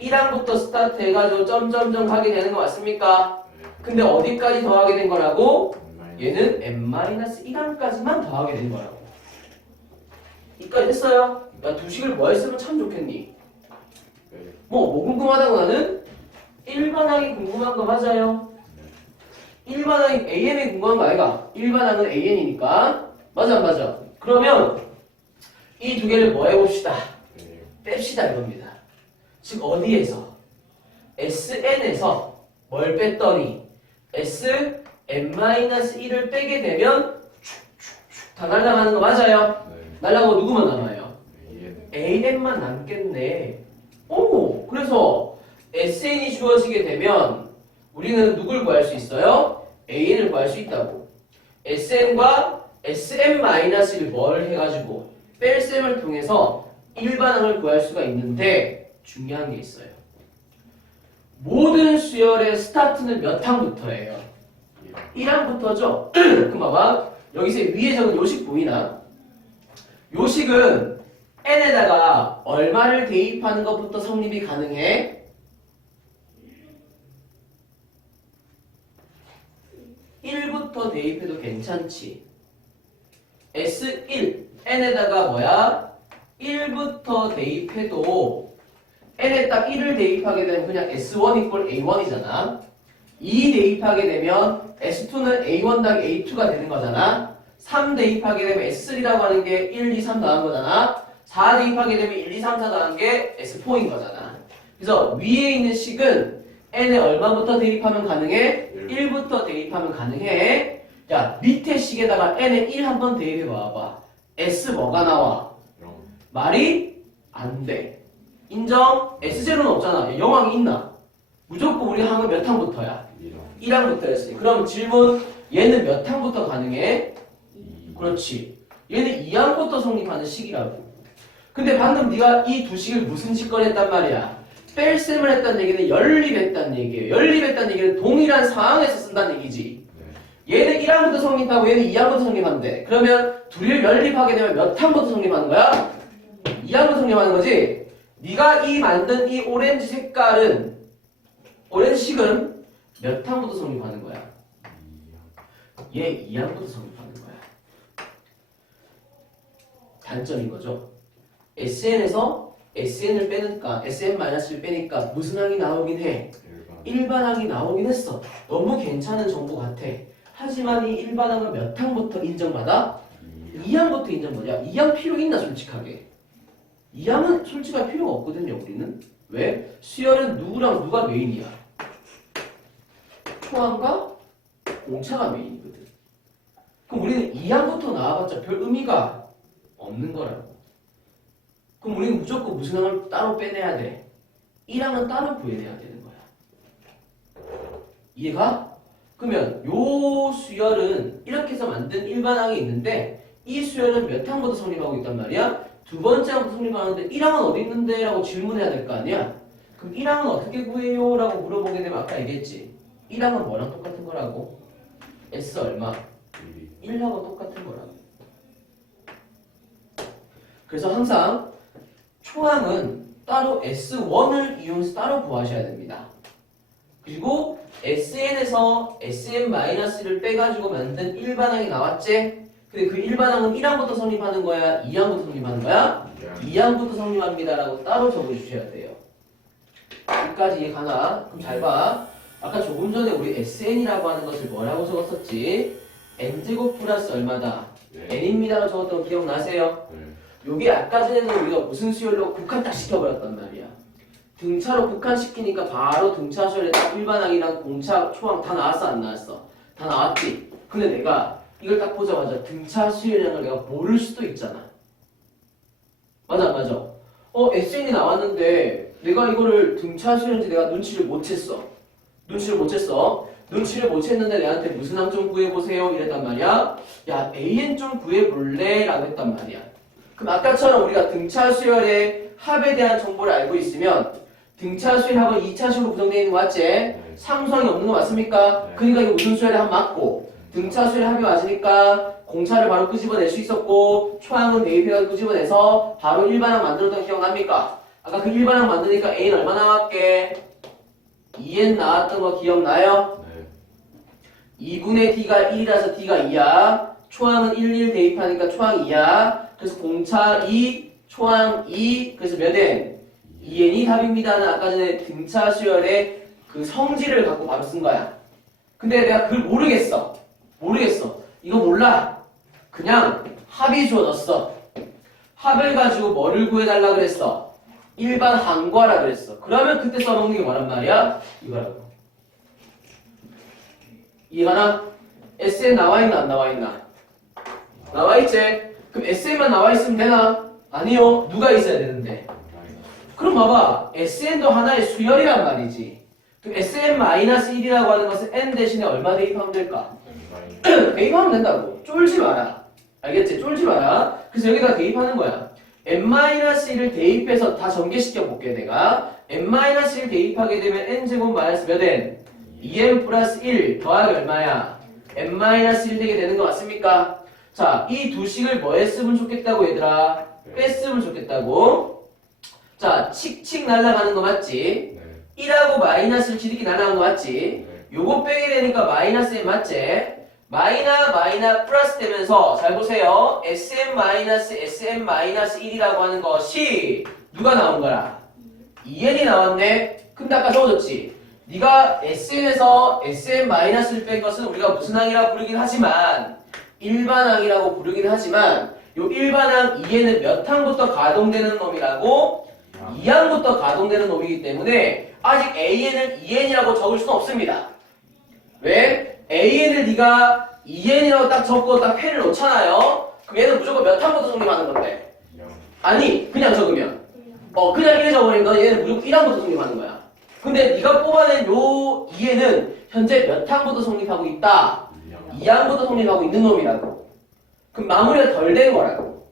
1항부터 스타트 해가지고 점점점 가게 되는 거 맞습니까? 근데 어디까지 더하게 된 거라고? 얘는 n-1항까지만 더하게 된 거라고. 이까지 했어요? 야, 두식을 뭐 했으면 참 좋겠니? 뭐 궁금하다고 나는? 일반항이 궁금한 거 맞아요? 일반항이 AN이 궁금한 거 아이가? 일반항은 AN이니까. 맞아 안 맞아? 그러면 이 두 개를 뭐 해봅시다. 뺍시다 이겁니다. 즉 어디에서? SN에서 뭘 뺐더니 Sn-1을 빼게 되면 다 날아가는 거 맞아요? 날아가고 누구만 남아요? AN만 남겠네. 오, 그래서 SN이 주어지게 되면 우리는 누굴 구할 수 있어요? AN을 구할 수 있다고. SN과 SM-를 뭘 해가지고 뺄셈을 통해서 일반항을 구할 수가 있는데 중요한 게 있어요. 모든 수열의 스타트는 몇 항부터예요? 1항부터죠? 그럼 봐봐. 여기서 위에 적은 요식 보이나? 요식은 n에다가 얼마를 대입하는 것부터 성립이 가능해? 1부터 대입해도 괜찮지. S1, n에다가 뭐야? 1부터 대입해도 n에 딱 1을 대입하게 되면 그냥 S1 equal A1이잖아. 2 대입하게 되면 S2는 A1 더하기 A2가 되는 거잖아. 3 대입하게 되면 S3라고 하는 게 1, 2, 3 더한 거잖아. 4 대입하게 되면 1, 2, 3, 4 더한 게 S4인 거잖아. 그래서 위에 있는 식은 n에 얼마부터 대입하면 가능해? 1부터 대입하면 가능해. 자, 밑에 식에다가 n에 1 한번 대입해 봐봐. S 뭐가 나와? 말이 안 돼. 인정? S0는 없잖아. 영항이 있나? 무조건 우리 항은 몇 항부터야? 1항부터 했으니. 그럼 질문, 얘는 몇 항부터 가능해? 그렇지. 얘는 2항부터 성립하는 식이라고. 근데 방금 네가 이 두 식을 무슨 식걸 했단 말이야? 뺄셈을 했다는 얘기는 연립했다는 얘기예요. 연립했다는 얘기는 동일한 상황에서 쓴다는 얘기지. 얘는 1항부터 성립하고 얘는 2항부터 성립한대. 그러면 둘을 연립하게 되면 몇 항부터 성립하는 거야? 2항부터 성립하는 거지? 네가 이 만든 이 오렌지 색깔은 오렌지 식은 몇 항부터 성립하는 거야? 얘 2항부터 성립하는 거야. 단점인 거죠. SN에서 SN을 빼니까 SN-를 빼니까 무슨 항이 나오긴 해? 일반항이 나오긴 했어. 너무 괜찮은 정보 같아. 하지만 이 일반항은 몇 항부터 인정받아? 2항부터 인정받아. 2항 필요 있나 솔직하게? 2항은 솔직할 필요가 없거든요 우리는. 왜? 수열은 누구랑 누가 메인이야? 초항과 공차가 메인이거든. 그럼 우리는 2항부터 나와봤자 별 의미가 없는 거라고. 그럼 우리는 무조건 무슨 항을 따로 빼내야 돼? 1항은 따로 구해내야 되는 거야. 이해가? 그러면 요 수열은 이렇게 해서 만든 일반항이 있는데 이 수열은 몇 항부터 성립하고 있단 말이야? 두 번째 항부터 성립하는데 1항은 어디 있는데? 라고 질문해야 될 거 아니야? 그럼 1항은 어떻게 구해요? 라고 물어보게 되면 아까 얘기했지. 1항은 뭐랑 똑같은 거라고? S 얼마? 1하고 똑같은 거라고. 그래서 항상 초항은 따로 S1을 이용해서 따로 구하셔야 됩니다. 그리고 SN에서 SM-를 빼가지고 만든 일반항이 나왔지? 근데 그 일반항은 1항부터 성립하는 거야? 2항부터 성립하는 거야? 2항부터 성립합니다라고 따로 적어주셔야 돼요. 여기까지 이해 가나? 그럼 잘 봐. 아까 조금 전에 우리 SN이라고 하는 것을 뭐라고 적었었지? n제곱 플러스 얼마다? n입니다라고 적었던 거 기억나세요? 여기 아까 전에는 우리가 무슨 수열로 국한 딱 시켜버렸단 말이야. 등차로 국한시키니까 바로 등차 수열에 딱 일반항이랑 공차, 초항 다 나왔어 안 나왔어? 다 나왔지? 근데 내가 이걸 딱 보자마자 등차 수열이라는 걸 내가 모를 수도 있잖아. 맞아 안 맞아? SN이 나왔는데 내가 이거를 등차 수열인지 내가 눈치를 못 챘어. 눈치를 못 챘는데 내한테 무슨 항 좀 구해보세요 이랬단 말이야. 야 AN 좀 구해볼래? 라고 했단 말이야. 그럼 아까처럼 우리가 등차 수열의 합에 대한 정보를 알고 있으면 등차 수열 합은 2차식으로 구성되어 있는 거 맞지? 상수항이 없는 거 맞습니까? 그러니까 이거 무슨 수열의 합 맞고 등차 수열 합이 맞으니까 공차를 바로 끄집어낼 수 있었고 초항은 대입해서 끄집어내서 바로 일반항 만들었던 기억납니까? 아까 그 일반항 만드니까 A는 얼마 나왔게? 2n 나왔던 거 기억나요? 2분의 D가 1이라서 D가 2야. 초항은 1 대입하니까 초항 2야. 그래서 공차 2, 초항 2, 그래서 몇 n? 2n이 답입니다는 아까 전에 등차 수열의 그 성질을 갖고 바로 쓴 거야. 근데 내가 그걸 모르겠어. 이거 몰라. 그냥 합이 주어졌어. 합을 가지고 뭐를 구해달라 그랬어? 일반 항과라 그랬어. 그러면 그때 써먹는 게 뭐란 말이야? 이거라고. 이해가나? SN 나와있나 안 나와있나? 나와있지? 그럼 SN만 나와있으면 되나? 아니요. 누가 있어야 되는데? 그럼 봐봐. SN도 하나의 수열이란 말이지. 그럼 SN-1이라고 하는 것은 N 대신에 얼마 대입하면 될까? 대입하면 된다고. 쫄지 마라. 알겠지? 쫄지 마라. 그래서 여기다 대입하는 거야. n-1을 대입해서 다 전개시켜 볼게 내가. n-1을 대입하게 되면 n제곱 마이너스 몇 n? 2n 플러스 1 더하기 얼마야? n-1 되게 되는 거 맞습니까? 자, 이 두 식을 뭐 했으면 좋겠다고 얘들아? 뺐으면 좋겠다고. 자, 칙칙 날아가는 거 맞지? 1하고 마이너스를 지들끼리 날아가는 거 맞지? 요거 빼게 되니까 마이너스 n 맞지? 마이너 플러스 되면서 잘 보세요. SM-1이라고 하는 것이 누가 나온 거야? 2n이 나왔네. 근데 아까 적어줬지. 네가 SN에서 SM-를 뺀 것은 우리가 무슨 항이라고 부르긴 하지만 일반항이라고 부르긴 하지만 요 일반항 2n은 몇 항부터 가동되는 놈이라고? 2항부터 가동되는 놈이기 때문에 아직 AN을 2n이라고 적을 수는 없습니다. 왜? AN을 네가 2n이라고 딱 적고 딱 펜을 놓잖아요. 그럼 얘는 무조건 몇 항부터 성립하는 건데? 아니, 그냥 적으면. 그냥 1 적으니까 얘는 무조건 1항부터 성립하는 거야. 근데 네가 뽑아낸 요 2n은 현재 몇 항부터 성립하고 있다? 2항부터 성립하고 있는 놈이라고. 그럼 마무리가 덜 된 거라고.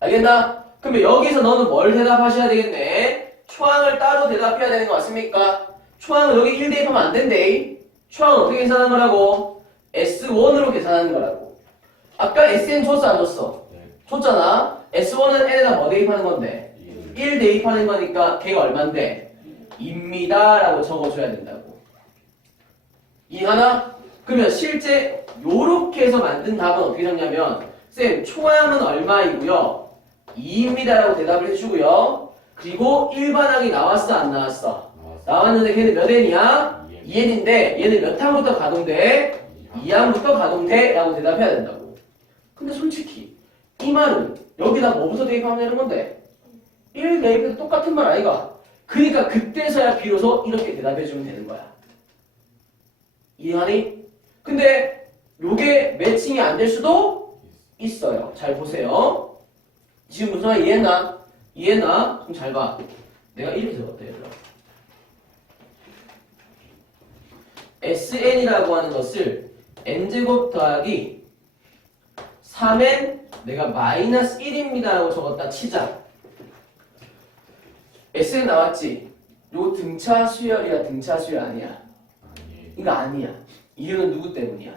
알겠나? 그러면 여기서 너는 뭘 대답하셔야 되겠네? 초항을 따로 대답해야 되는 거 맞습니까? 초항은 여기 1 대입하면 안 된대. 초항은 어떻게 계산하는 거라고? S1으로 계산하는 거라고. 아까 SN 줬어 안 줬어? 줬잖아. S1은 N에다 뭐 대입하는 건데? 1 대입하는 거니까 걔가 얼만데? 입니다 라고 적어줘야 된다고. 이해하나? 그러면 실제 요렇게 해서 만든 답은 어떻게 적냐면 쌤 초항은 얼마이고요 2입니다 라고 대답을 해주고요. 그리고 일반항이 나왔어 안 나왔어? 나왔는데 걔는 몇 n이야? 2n인데 얘는 몇 항부터 가동돼? 2항부터 가동돼? 라고 대답해야 된다고. 근데 솔직히 이 말은 여기다 뭐부터 대입하면 되는 건데? 1 대입해도 똑같은 말 아이가? 그러니까 그때서야 비로소 이렇게 대답해주면 되는 거야. 이해하니? 근데 요게 매칭이 안 될 수도 있어요. 잘 보세요. 지금 무슨 말 이해했나? 그럼 잘 봐. 내가 이렇게 적었다 얘들아. SN이라고 하는 것을 n제곱 더하기 3n 내가 마이너스 1입니다 라고 적었다 치자. SN 나왔지? 요 등차 수열이야 등차 수열 아니야? 이거 아니야. 이유는 누구 때문이야?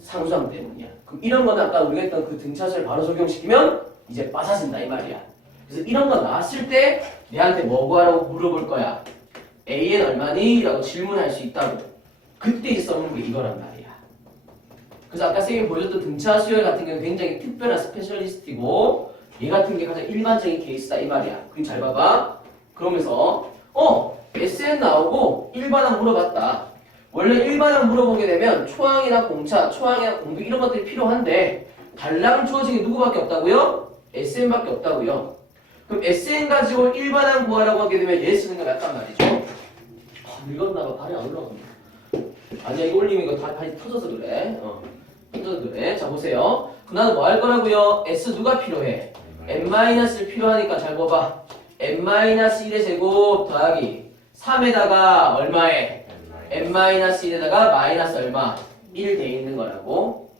상수항 때문이야. 그럼 이런 거는 아까 우리가 했던 그 등차 수열 바로 적용시키면 이제 빠사진다 이 말이야. 그래서 이런 거 나왔을 때 내한테 뭐 구하라고 물어볼 거야. AN 얼마니? 라고 질문할 수 있다고. 그때 써먹는 게 이거란 말이야. 그래서 아까 쌤이 보여줬던 등차 수열 같은 경우는 굉장히 특별한 스페셜리스트이고 얘 같은 게 가장 일반적인 케이스다 이 말이야. 그럼 잘 봐봐. 그러면서 SN 나오고 일반항 물어봤다. 원래 일반항 물어보게 되면 초항이나 공차, 초항이나 공비 이런 것들이 필요한데 달랑 주어진 게 누구밖에 없다고요? SN밖에 없다고요. 그럼 SN 가지고 일반항 구하라고 하게 되면 얘 쓰는 게 낫단 말이죠. 늙었나봐. 발이 안 올라간다. 아니야 이거 올리면 이거 다 발이 터져서 그래. 터져서 그래. 자 보세요. 그럼 나는 뭐 할 거라고요? S 누가 필요해? n-를 필요하니까 잘 봐봐. n-1의 제곱 더하기 3에다가 얼마에? n-1에다가 마이너스 얼마? 1 돼 있는 거라고.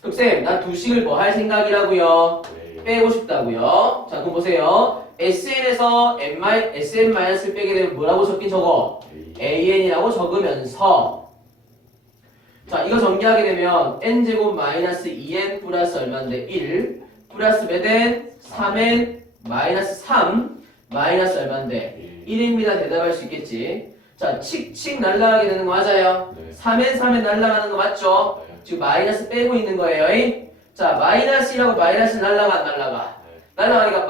그럼 쌤, 난 두 식을 뭐 할 생각이라고요? 빼고 싶다고요. 자 그럼 보세요. SN에서 SN-를 빼게 되면 뭐라고 적긴 적어? AN이라고 적으면서 자 이거 정리하게 되면 n제곱 마이너스 2n 플러스 얼마인데 1 플러스 몇 n? 3n 마이너스 3 마이너스 얼마인데 1입니다. 대답할 수 있겠지. 자 칙칙 날라가게 되는 거 맞아요? 네. 3n 날라가는 거 맞죠? 네. 지금 마이너스 빼고 있는 거예요. 이? 자 마이너스 1하고 마이너스 날라가 안 날라가? 네. 날라가니까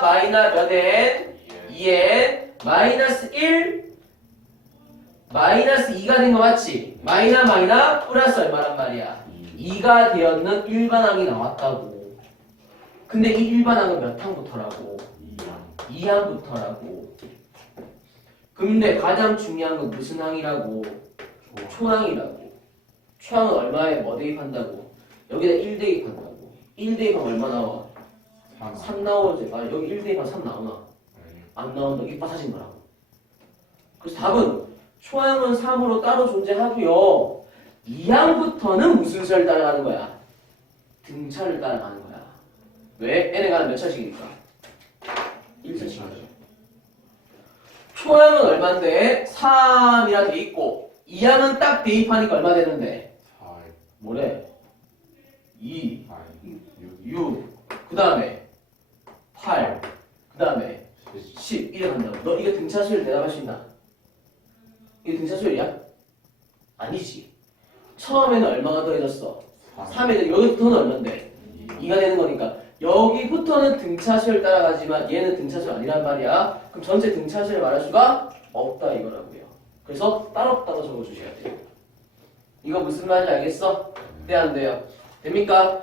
마이너 몇 n? 2n 마이너스 1 마이너스 2가 된 거 맞지? 마이너 플러스 얼마란 말이야? 2가 되었는 일반항이 나왔다고. 근데 이 일반항은 몇 항부터라고? 2항부터라고. 근데 가장 중요한 건 무슨 항이라고? 초항이라고. 초항은 얼마에 뭐 대입한다고? 여기다 1 대입한다고. 1 대입하면 얼마 나와? 3 나오지. 아 여기 1 대입하면 3 나오나? 안 나온다. 이게 빠사진 거라고. 그래서 답은 초항은 3으로 따로 존재하고요. 2항부터는 무슨 수를 따라가는 거야? 등차를 따라가는 거야. 왜? n에 가는 몇 차식이니까? 1차식이죠. 초항은 얼마인데? 3이라 돼 있고 2항은 딱 대입하니까 얼마 되는데? 뭐래? 2, 6, 그 다음에 8, 그 다음에 10 이래 간다고. 너 이거 등차 수를 대답할 수 있나? 이게 등차 수열이야? 아니지. 처음에는 얼마가 더해졌어? 3에 여기부터는 얼마인데? 2가 되는 거니까 여기부터는 등차 수열 따라가지만 얘는 등차 수열 아니란 말이야. 그럼 전체 등차 수열 말할 수가 없다 이거라고요. 그래서 따로 적어주셔야 돼요. 이거 무슨 말인지 알겠어? 네, 안 돼요? 됩니까?